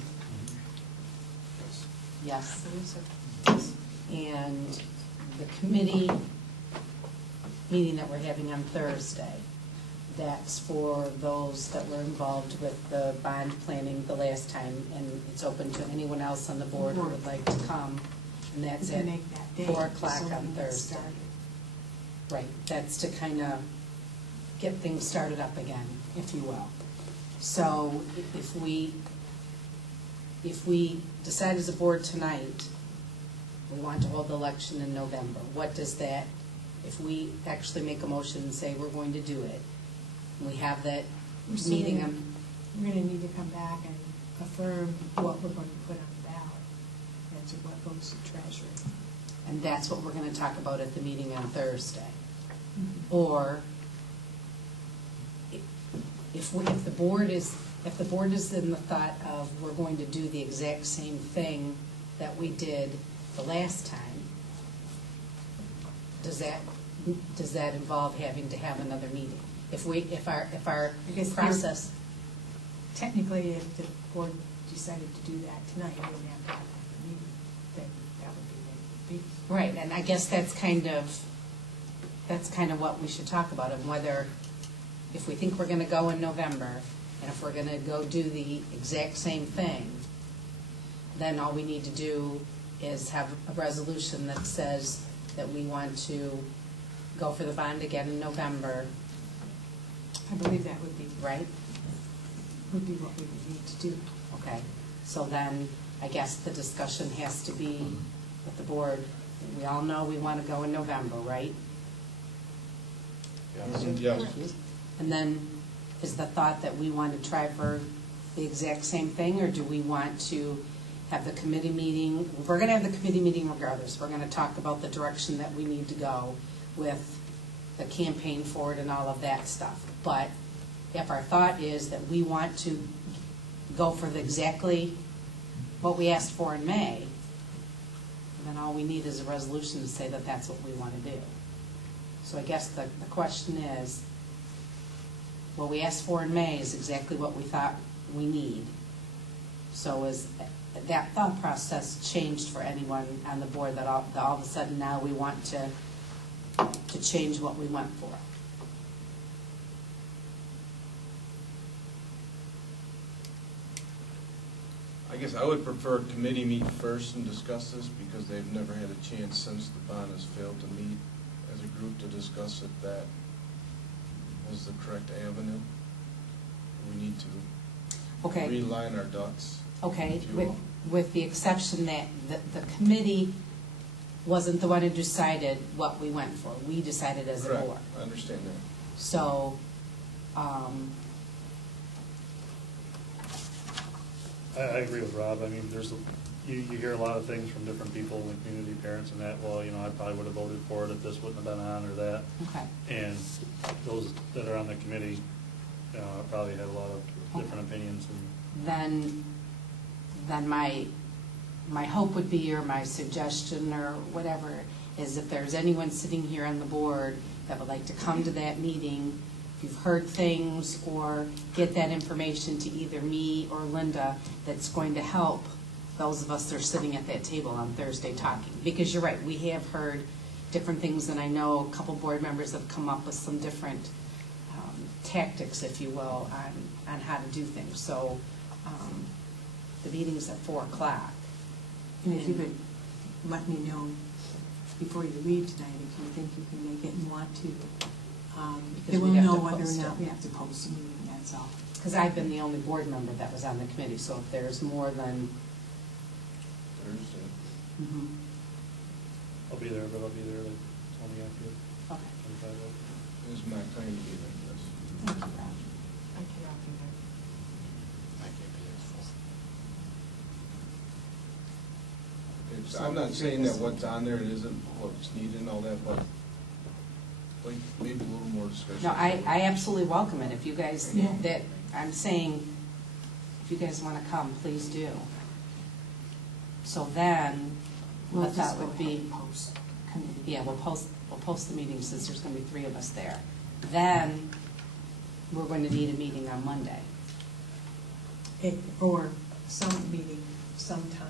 Yes. And the committee meeting that we're having on Thursday, that's for those that were involved with the bond planning the last time, and it's open to anyone else on the board who would like to come, and that's To at make that date, 4 o'clock so on we get Thursday. started. Right, that's to kind of get things started up again, if you will. So if we decide as a board tonight, we want to hold the election in November, what does that, if we actually make a motion and say we're going to do it, we have that So meeting, we're going to need to come back and affirm what we're going to put on the ballot and to what goes to Treasury. and that's what we're going to talk about at the meeting on Thursday. Mm-hmm. Or if the board is in the thought of we're going to do the exact same thing that we did the last time, does that involve having to have another meeting? If our I guess process, Technically, if the board decided to do that tonight, we wouldn't have to have a meeting, then that would be what it would be. right, and I guess that's kind of what we should talk about, and whether, if we think we're going to go in November, and if we're going to go do the exact same thing, then all we need to do is have a resolution that says that we want to go for the bond again in November, I believe that would be, right? would be what we would need to do. Okay, so then I guess the discussion has to be with the board. We all know we want to go in November, right? Yes. And then is the thought that we want to try for the exact same thing, or do we want to have the committee meeting? We're going to have the committee meeting regardless. We're going to talk about the direction that we need to go with the campaign forward and all of that stuff. But if our thought is that we want to go for exactly what we asked for in May, then all we need is a resolution to say that that's what we want to do. So I guess the question is, what we asked for in May is exactly what we thought we need. So is that thought process changed for anyone on the board that all of a sudden now we want to change what we went for? I guess I would prefer committee meet first and discuss this, because they've never had a chance since the bond has failed to meet as a group to discuss it. That was the correct avenue. We need to Okay. realign our ducks. Okay, if you will. with the exception that the committee wasn't the one who decided what we went for. We decided as a Correct. board. I understand that. So, I agree with Rob. I mean, you hear a lot of things from different people in the community, parents and that, well, I probably would have voted for it if this wouldn't have been on or that. okay. And those that are on the committee probably have a lot of different opinions. And Then my hope would be, or my suggestion, or whatever, is if there's anyone sitting here on the board that would like to come to that meeting, if you've heard things or get that information to either me or Linda, that's going to help those of us that are sitting at that table on Thursday talking. Because you're right, we have heard different things, and I know a couple board members have come up with some different tactics, if you will, on how to do things. So the meeting's at 4 o'clock. And if you could let me know before you leave tonight if you think you can make it and want to. Then we'll know whether or not we have to post a meeting, that's all. Because I've been the only board member that was on the committee, so if there's more than... Thursday. Mhm. I'll be there, but I'll be there like 20 after. Okay. 25 after. This is my time to be like this. Thank you, Rob. I cannot be there. I can't be there full. I'm not saying that what's on there isn't what's needed and all that, but like maybe a little more discussion. No, I absolutely welcome it. If you guys, Yeah. that, I'm saying, if you guys want to come, please do. So then, what that would be, Post committee. yeah, we'll post the meeting since there's going to be 3 of us there. Then, we're going to need a meeting on Monday. Or some meeting sometime.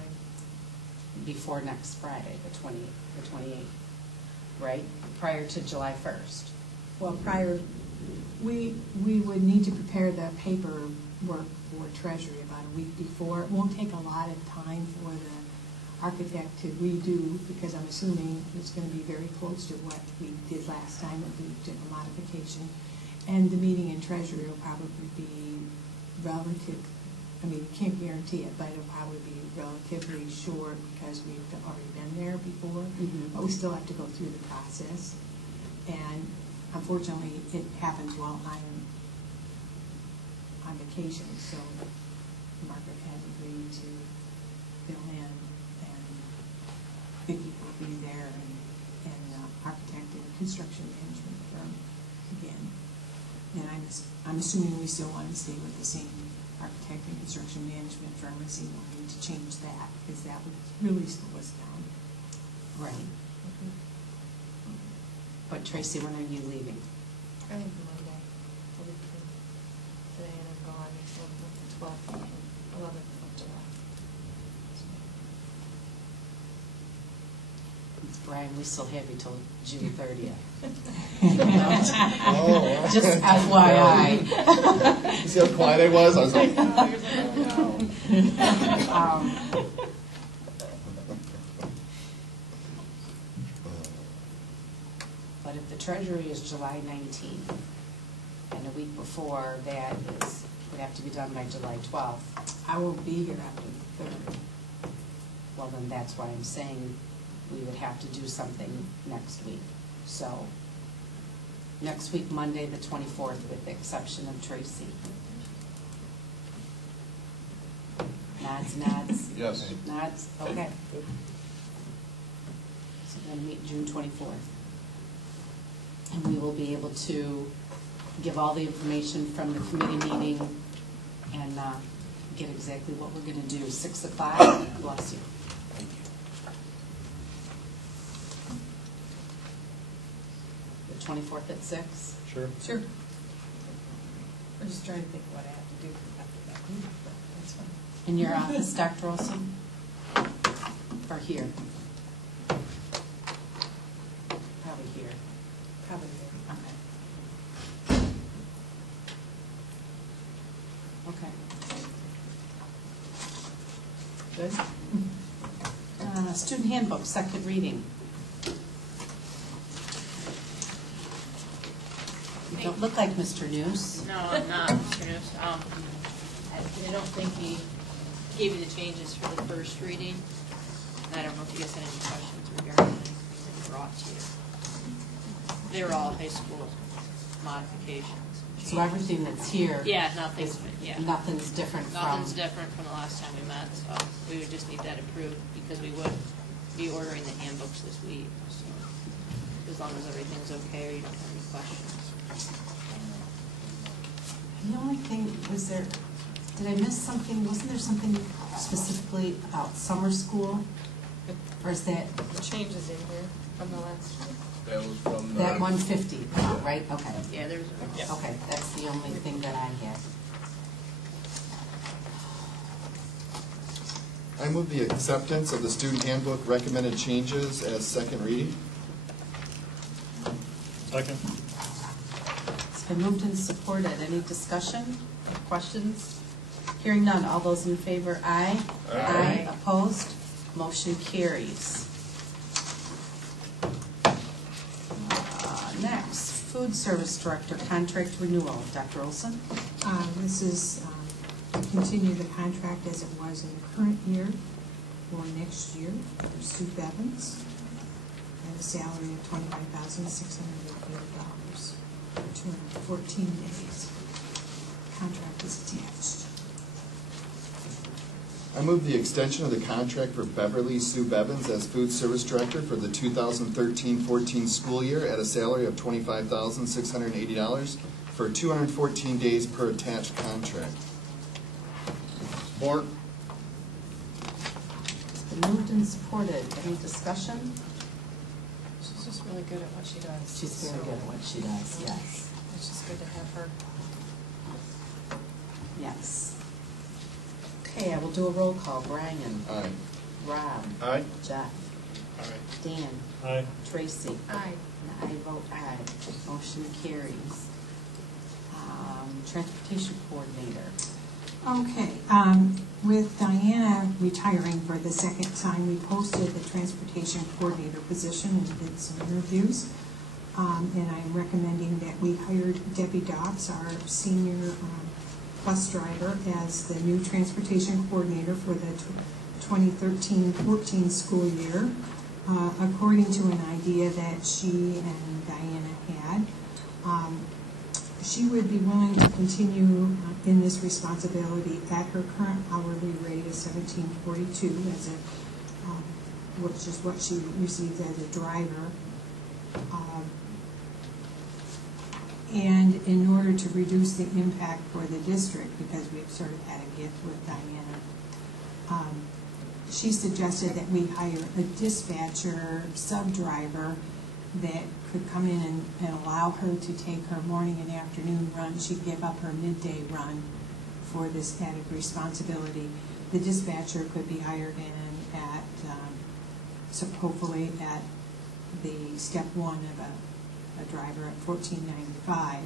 Before next Friday, the 28th, right? Prior to July 1st. Well, we would need to prepare the paperwork for Treasury about a week before. It won't take a lot of time for the architect to redo, because I'm assuming it's going to be very close to what we did last time, if we did a modification. And the meeting in Treasury will probably be relative, I mean, can't guarantee it, but it'll probably be relatively short because we've already been there before. Mhm. But we still have to go through the process. And unfortunately, it happens while I'm on vacation, so Margaret has agreed to fill in, and Vicki will be there, and architect and construction management firm again. And I'm assuming we still want to stay with the same architect and construction management firm, and see wanting to change that, because that would really slow us down. Right. But Tracy, when are you leaving? I think Monday, a week from today, and I'm gone until the 12th and 11th of July. Brian, we still have you till June 30th. Oh. Just FYI. You see how quiet I was? I was like, But if the treasury is July 19th, and a week before that would have to be done by July 12th, I won't be here after the 3rd. well, then that's why I'm saying we would have to do something next week. So, next week, Monday, the 24th, with the exception of Tracy. Nods, nods? Yes. Nods, okay. So we're going to meet June 24th. And we will be able to give all the information from the committee meeting and get exactly what we're going to do. 6 o'clock, bless you. The 24th at 6? Sure. Sure. I'm just trying to think what I have to do after that meeting, but that's fine. In your office, Dr. Olson? Or here? Probably here. Probably there. Okay. Okay. Good. Student handbook, second reading. You don't look like Mr. News. No, I'm not, Mr. News. I don't think he gave you the changes for the first reading. I don't know if you guys had any questions regarding anything that he brought to you. They were all high school modifications. So everything that's here. Yeah, nothing's, is- yeah. Nothing's different from. Nothing's different from the last time we met, so we would just need that approved because we would be ordering the handbooks this week. So as long as everything's okay or you don't have any questions. The only thing, was there, did I miss something? Wasn't there something specifically about summer school? Or is that, The changes in here. From the last year. That was from the. That 150, right? Okay. Yeah, there's, yeah. Okay, that's the only thing that I had. I move the acceptance of the student handbook recommended changes as second reading. Second. It's been moved and supported. Any discussion, questions? Hearing none. All those in favor, aye. Aye. Opposed? Motion carries. Next, food service director contract renewal. Dr. Olson? This is to continue the contract as it was in the current year for next year for Sue Bevins at a salary of $25,680 for 214 days. Contract is attached. I move the extension of the contract for Beverly Sue Bevins as food service director for the 2013-14 school year at a salary of $25,680 for 214 days per attached contract. Support. It's been moved and supported. Any discussion? She's just really good at what she does. She's very good at what she does, yes. It's just good to have her. Yes. Okay, I will do a roll call. Brian? Aye. Rob? Aye. Jeff? Aye. Dan? Aye. Tracy? Aye. And I vote aye. Motion carries. Transportation coordinator. Okay, with Diana retiring for the second time, we posted the transportation coordinator position and did some interviews. And I'm recommending that we hired Debbie Dobbs, our senior bus driver, as the new transportation coordinator for the 2013-14 school year, according to an idea that she and Diana had. She would be willing to continue in this responsibility at her current hourly rate of $17.42 as a, which is what she receives as a driver. And in order to reduce the impact for the district, because we've sort of had a gift with Diana, she suggested that we hire a dispatcher sub-driver that could come in and allow her to take her morning and afternoon run. She'd give up her midday run for this added responsibility. The dispatcher could be hired in at, so hopefully at the step one of a driver at $14.95.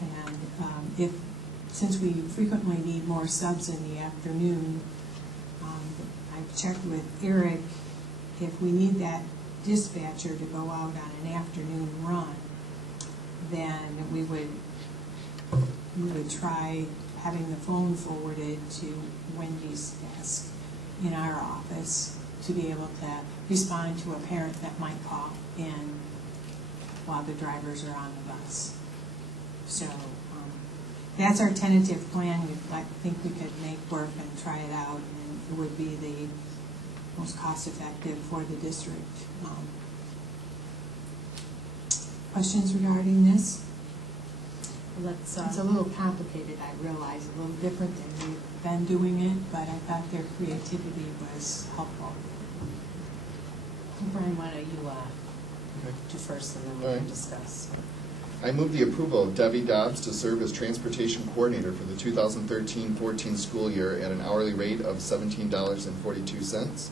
And since we frequently need more subs in the afternoon, I've checked with Eric. If we need that dispatcher to go out on an afternoon run, then we would try having the phone forwarded to Wendy's desk in our office to be able to respond to a parent that might call in while the drivers are on the bus. So that's our tentative plan. I think we could make work and try it out, and it would be the most cost-effective for the district. Questions regarding this? Let's. It's a little complicated, I realize, a little different than we've been doing it, but I thought their creativity was helpful. Brian, why don't you do first, and then we can discuss. I move the approval of Debbie Dobbs to serve as transportation coordinator for the 2013-14 school year at an hourly rate of $17.42.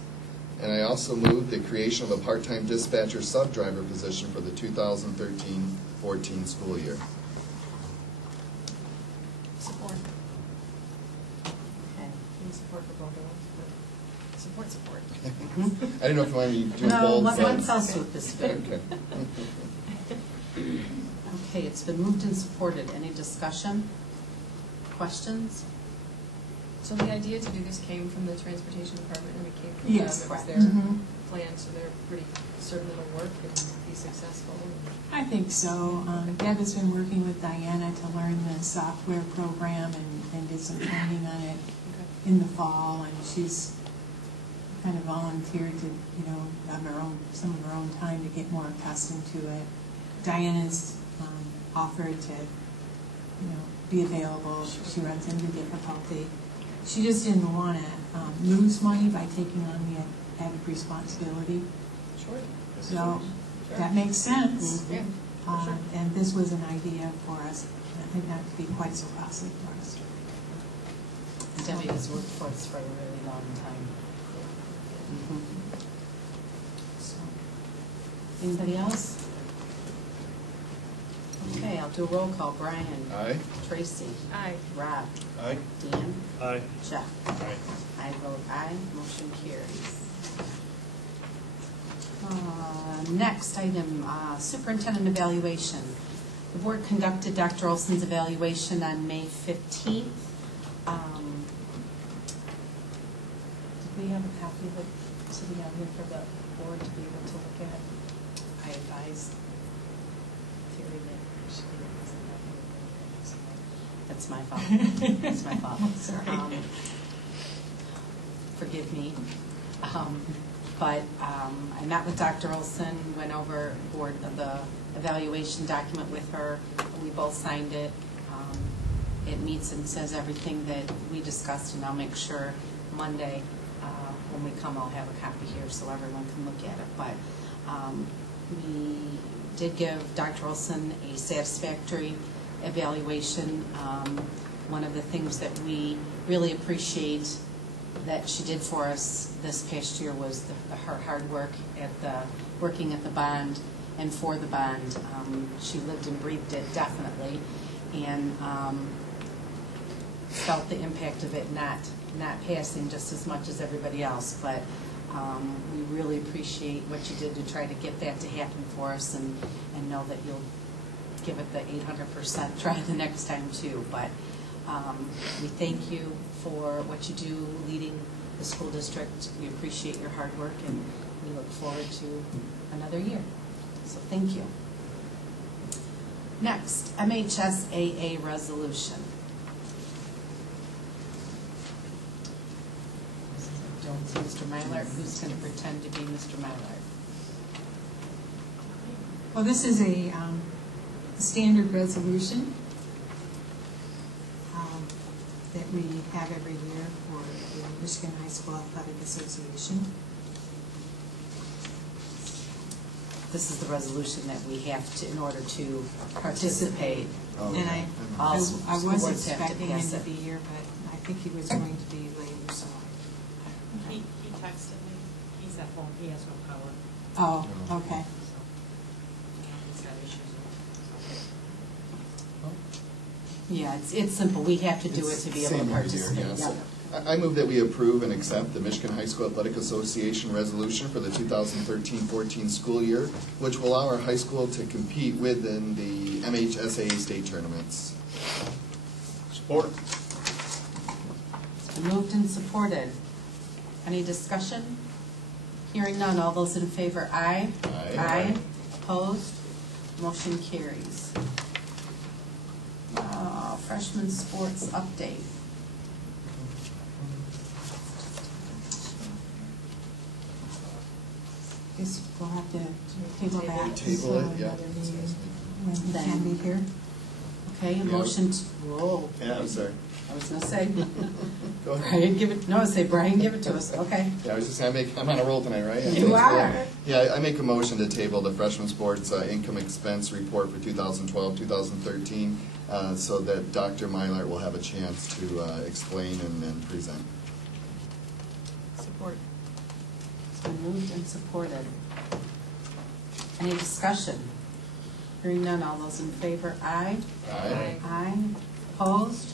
And I also move the creation of a part-time dispatcher sub-driver position for the 2013-14 school year. Support. Okay. Need support for both of them. Support. I didn't know if you wanted me to do No, both. let's also with this bit. Okay. Okay, it's been moved and supported. Any discussion? Questions? So the idea to do this came from the transportation department, and it came from Yes, them. It was correct. their Mhm. plan, so they're pretty certain it'll work and be successful. I think so. Deb has been working with Diana to learn the software program and did some training on it in the fall, and she's kind of volunteered to, have some of her own time to get more accustomed to it. Diana's offered to, be available if she runs into difficulty. She just didn't want to lose money by taking on the added responsibility. Sure. So that makes sense. Yeah, for sure. And this was an idea for us, I think not to be quite so costly for us. Debbie has worked for us for a really long time. So, anybody else? Okay, I'll do a roll call. Brian. Aye. Tracy. Aye. Rob. Aye. Dan. Aye. Jeff. Aye. I vote aye. Motion carries. Next item, superintendent evaluation. The board conducted Dr. Olson's evaluation on May 15th. Did we have a copy of it sitting out here for the board to be able to look at? I advise Terry that she doesn't have anything. That's my fault. That's my fault. Sorry. Forgive me. But I met with Dr. Olson, went over the evaluation document with her. We both signed it. It meets and says everything that we discussed, and I'll make sure Monday when we come, I'll have a copy here so everyone can look at it. But we did give Dr. Olson a satisfactory evaluation. One of the things that we really appreciate that she did for us this past year was her hard work working at the bond and for the bond. She lived and breathed it, definitely, and felt the impact of it not passing just as much as everybody else. But we really appreciate what you did to try to get that to happen for us, and know that you'll give it the 800% try the next time too. But we thank you for what you do leading the school district. We appreciate your hard work, and we look forward to another year. So thank you. Next, MHSAA resolution. Don't see Mr. Mylard. Who's going to pretend to be Mr. Mylard? Well, this is a standard resolution that we have every year for the Michigan High School Athletic Association. This is the resolution that we have to, in order to participate. Oh, And yeah. I was School boards have to expecting him pass to it. be here, but I think he was going to be later, so. He texted me, he's at home, he has no power. Oh, okay. So, he's got issues with Yeah, it's simple. We have to do it to be able to Same every year, participate. yes. Yep. I move that we approve and accept the Michigan High School Athletic Association resolution for the 2013-14 school year, which will allow our high school to compete within the MHSAA state tournaments. Support. It's been moved and supported. Any discussion? Hearing none. All those in favor, aye. Aye. Aye. Opposed? Motion carries. Freshman sports update. Guess we'll have to table that. Table it, yeah. When he can be here. Okay, a Yeah. motion to, whoa, Yeah, I'm sorry. I was gonna say, Go ahead. Brian, give it, no, say Brian, give it to us, okay. Yeah, I was just saying, I'm on a roll tonight, right? You are. Yeah, I make a motion to table the freshman sports income expense report for 2012-2013 so that Dr. Mylart will have a chance to explain and present. Support. It's been moved and supported. Any discussion? Hearing none, all those in favor, aye. Aye. Aye. Opposed?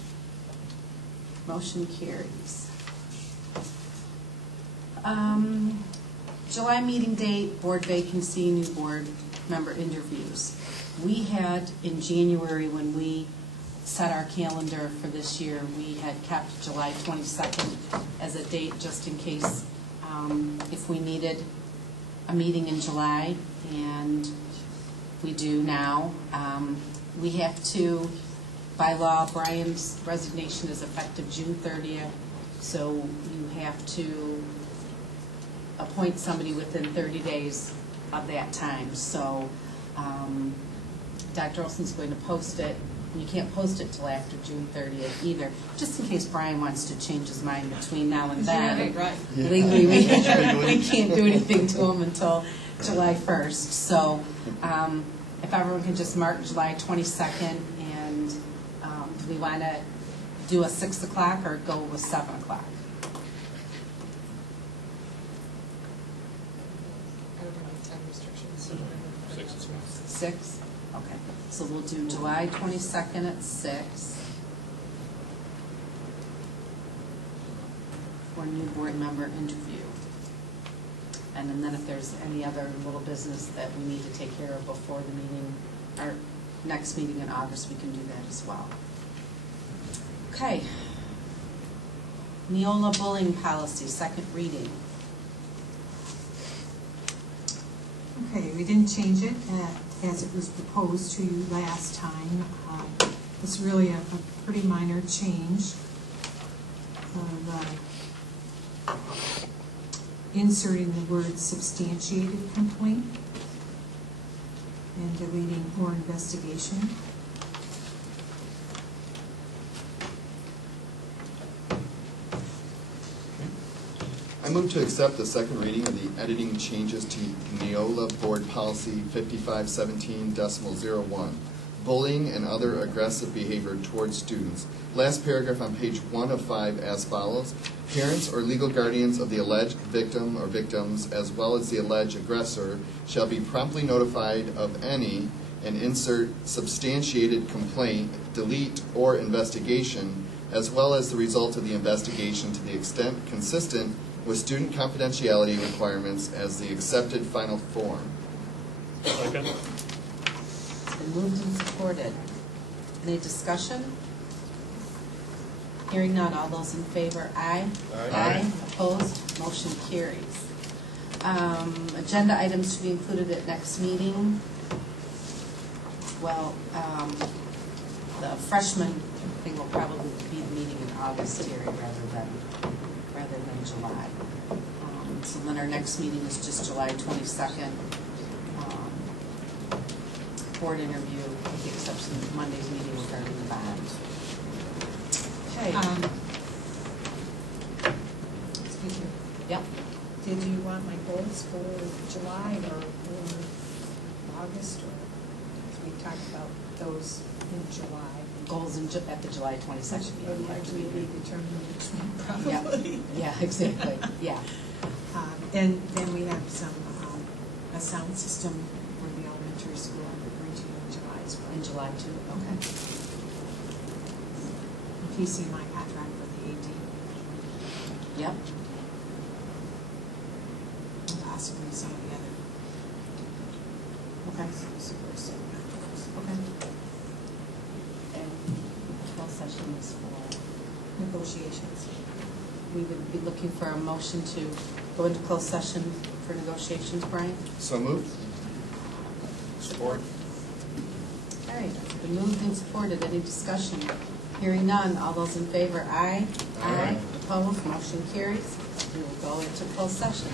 Motion carries. July meeting date, board vacancy, new board member interviews. We had in January, when we set our calendar for this year, we had kept July 22nd as a date just in case if we needed a meeting in July, and we do now. We have to, by law, Brian's resignation is effective June 30th, so you have to appoint somebody within 30 days of that time. So Dr. Olson's going to post it, and you can't post it till after June 30th either, just in case Brian wants to change his mind between now and then. Right. Legally, we can't do anything to him until July 1st. So if everyone can just mark July 22nd, and do we want to do a 6 o'clock or go with 7 o'clock? I don't have any time restrictions. 6 o'clock. 6? Okay. So we'll do July 22nd at 6 for new board member interview. And then if there's any other little business that we need to take care of before the meeting, our next meeting in August, we can do that as well. Okay. Neola bullying policy, second reading. Okay, we didn't change it as it was proposed to you last time. It's really a pretty minor change of inserting the word substantiated complaint and deleting or investigation. I move to accept the second reading of the editing changes to Neola Board Policy 5517.01, bullying and other aggressive behavior towards students. Last paragraph on page 1 of 5 as follows. Parents or legal guardians of the alleged victim or victims, as well as the alleged aggressor, shall be promptly notified of any, and insert substantiated complaint, delete, or investigation, as well as the result of the investigation to the extent consistent with student confidentiality requirements as the accepted final form. Second. It's been moved and supported. Any discussion? Hearing none, all those in favor, aye. Aye. Opposed, motion carries. Agenda items to be included at next meeting. Well, the freshman thing will probably be the meeting in August, Terry, rather than July. So then our next meeting is just July 22nd. Board interview, with the exception of Monday's meeting regarding the bond. Okay. Excuse me. Yep. Did you want my goals for July or August, or we talked about those in July? Goals at the July 22nd Would meeting. actually be determined next month, Yeah. probably. Yeah, exactly, yeah. And then we have some, a sound system for the elementary school I'm referring to in July as well. In July too, okay. PCMI contract for the AD, Yep. and possibly some of the other. Okay. Super. Okay. And closed session is for, Negotiations. we would be looking for a motion to go into closed session for negotiations, Brian? So moved. Support. All right, it's been moved and supported. Any discussion? Hearing none. All those in favor, aye. Aye. Opposed, motion carries. We will go into closed session.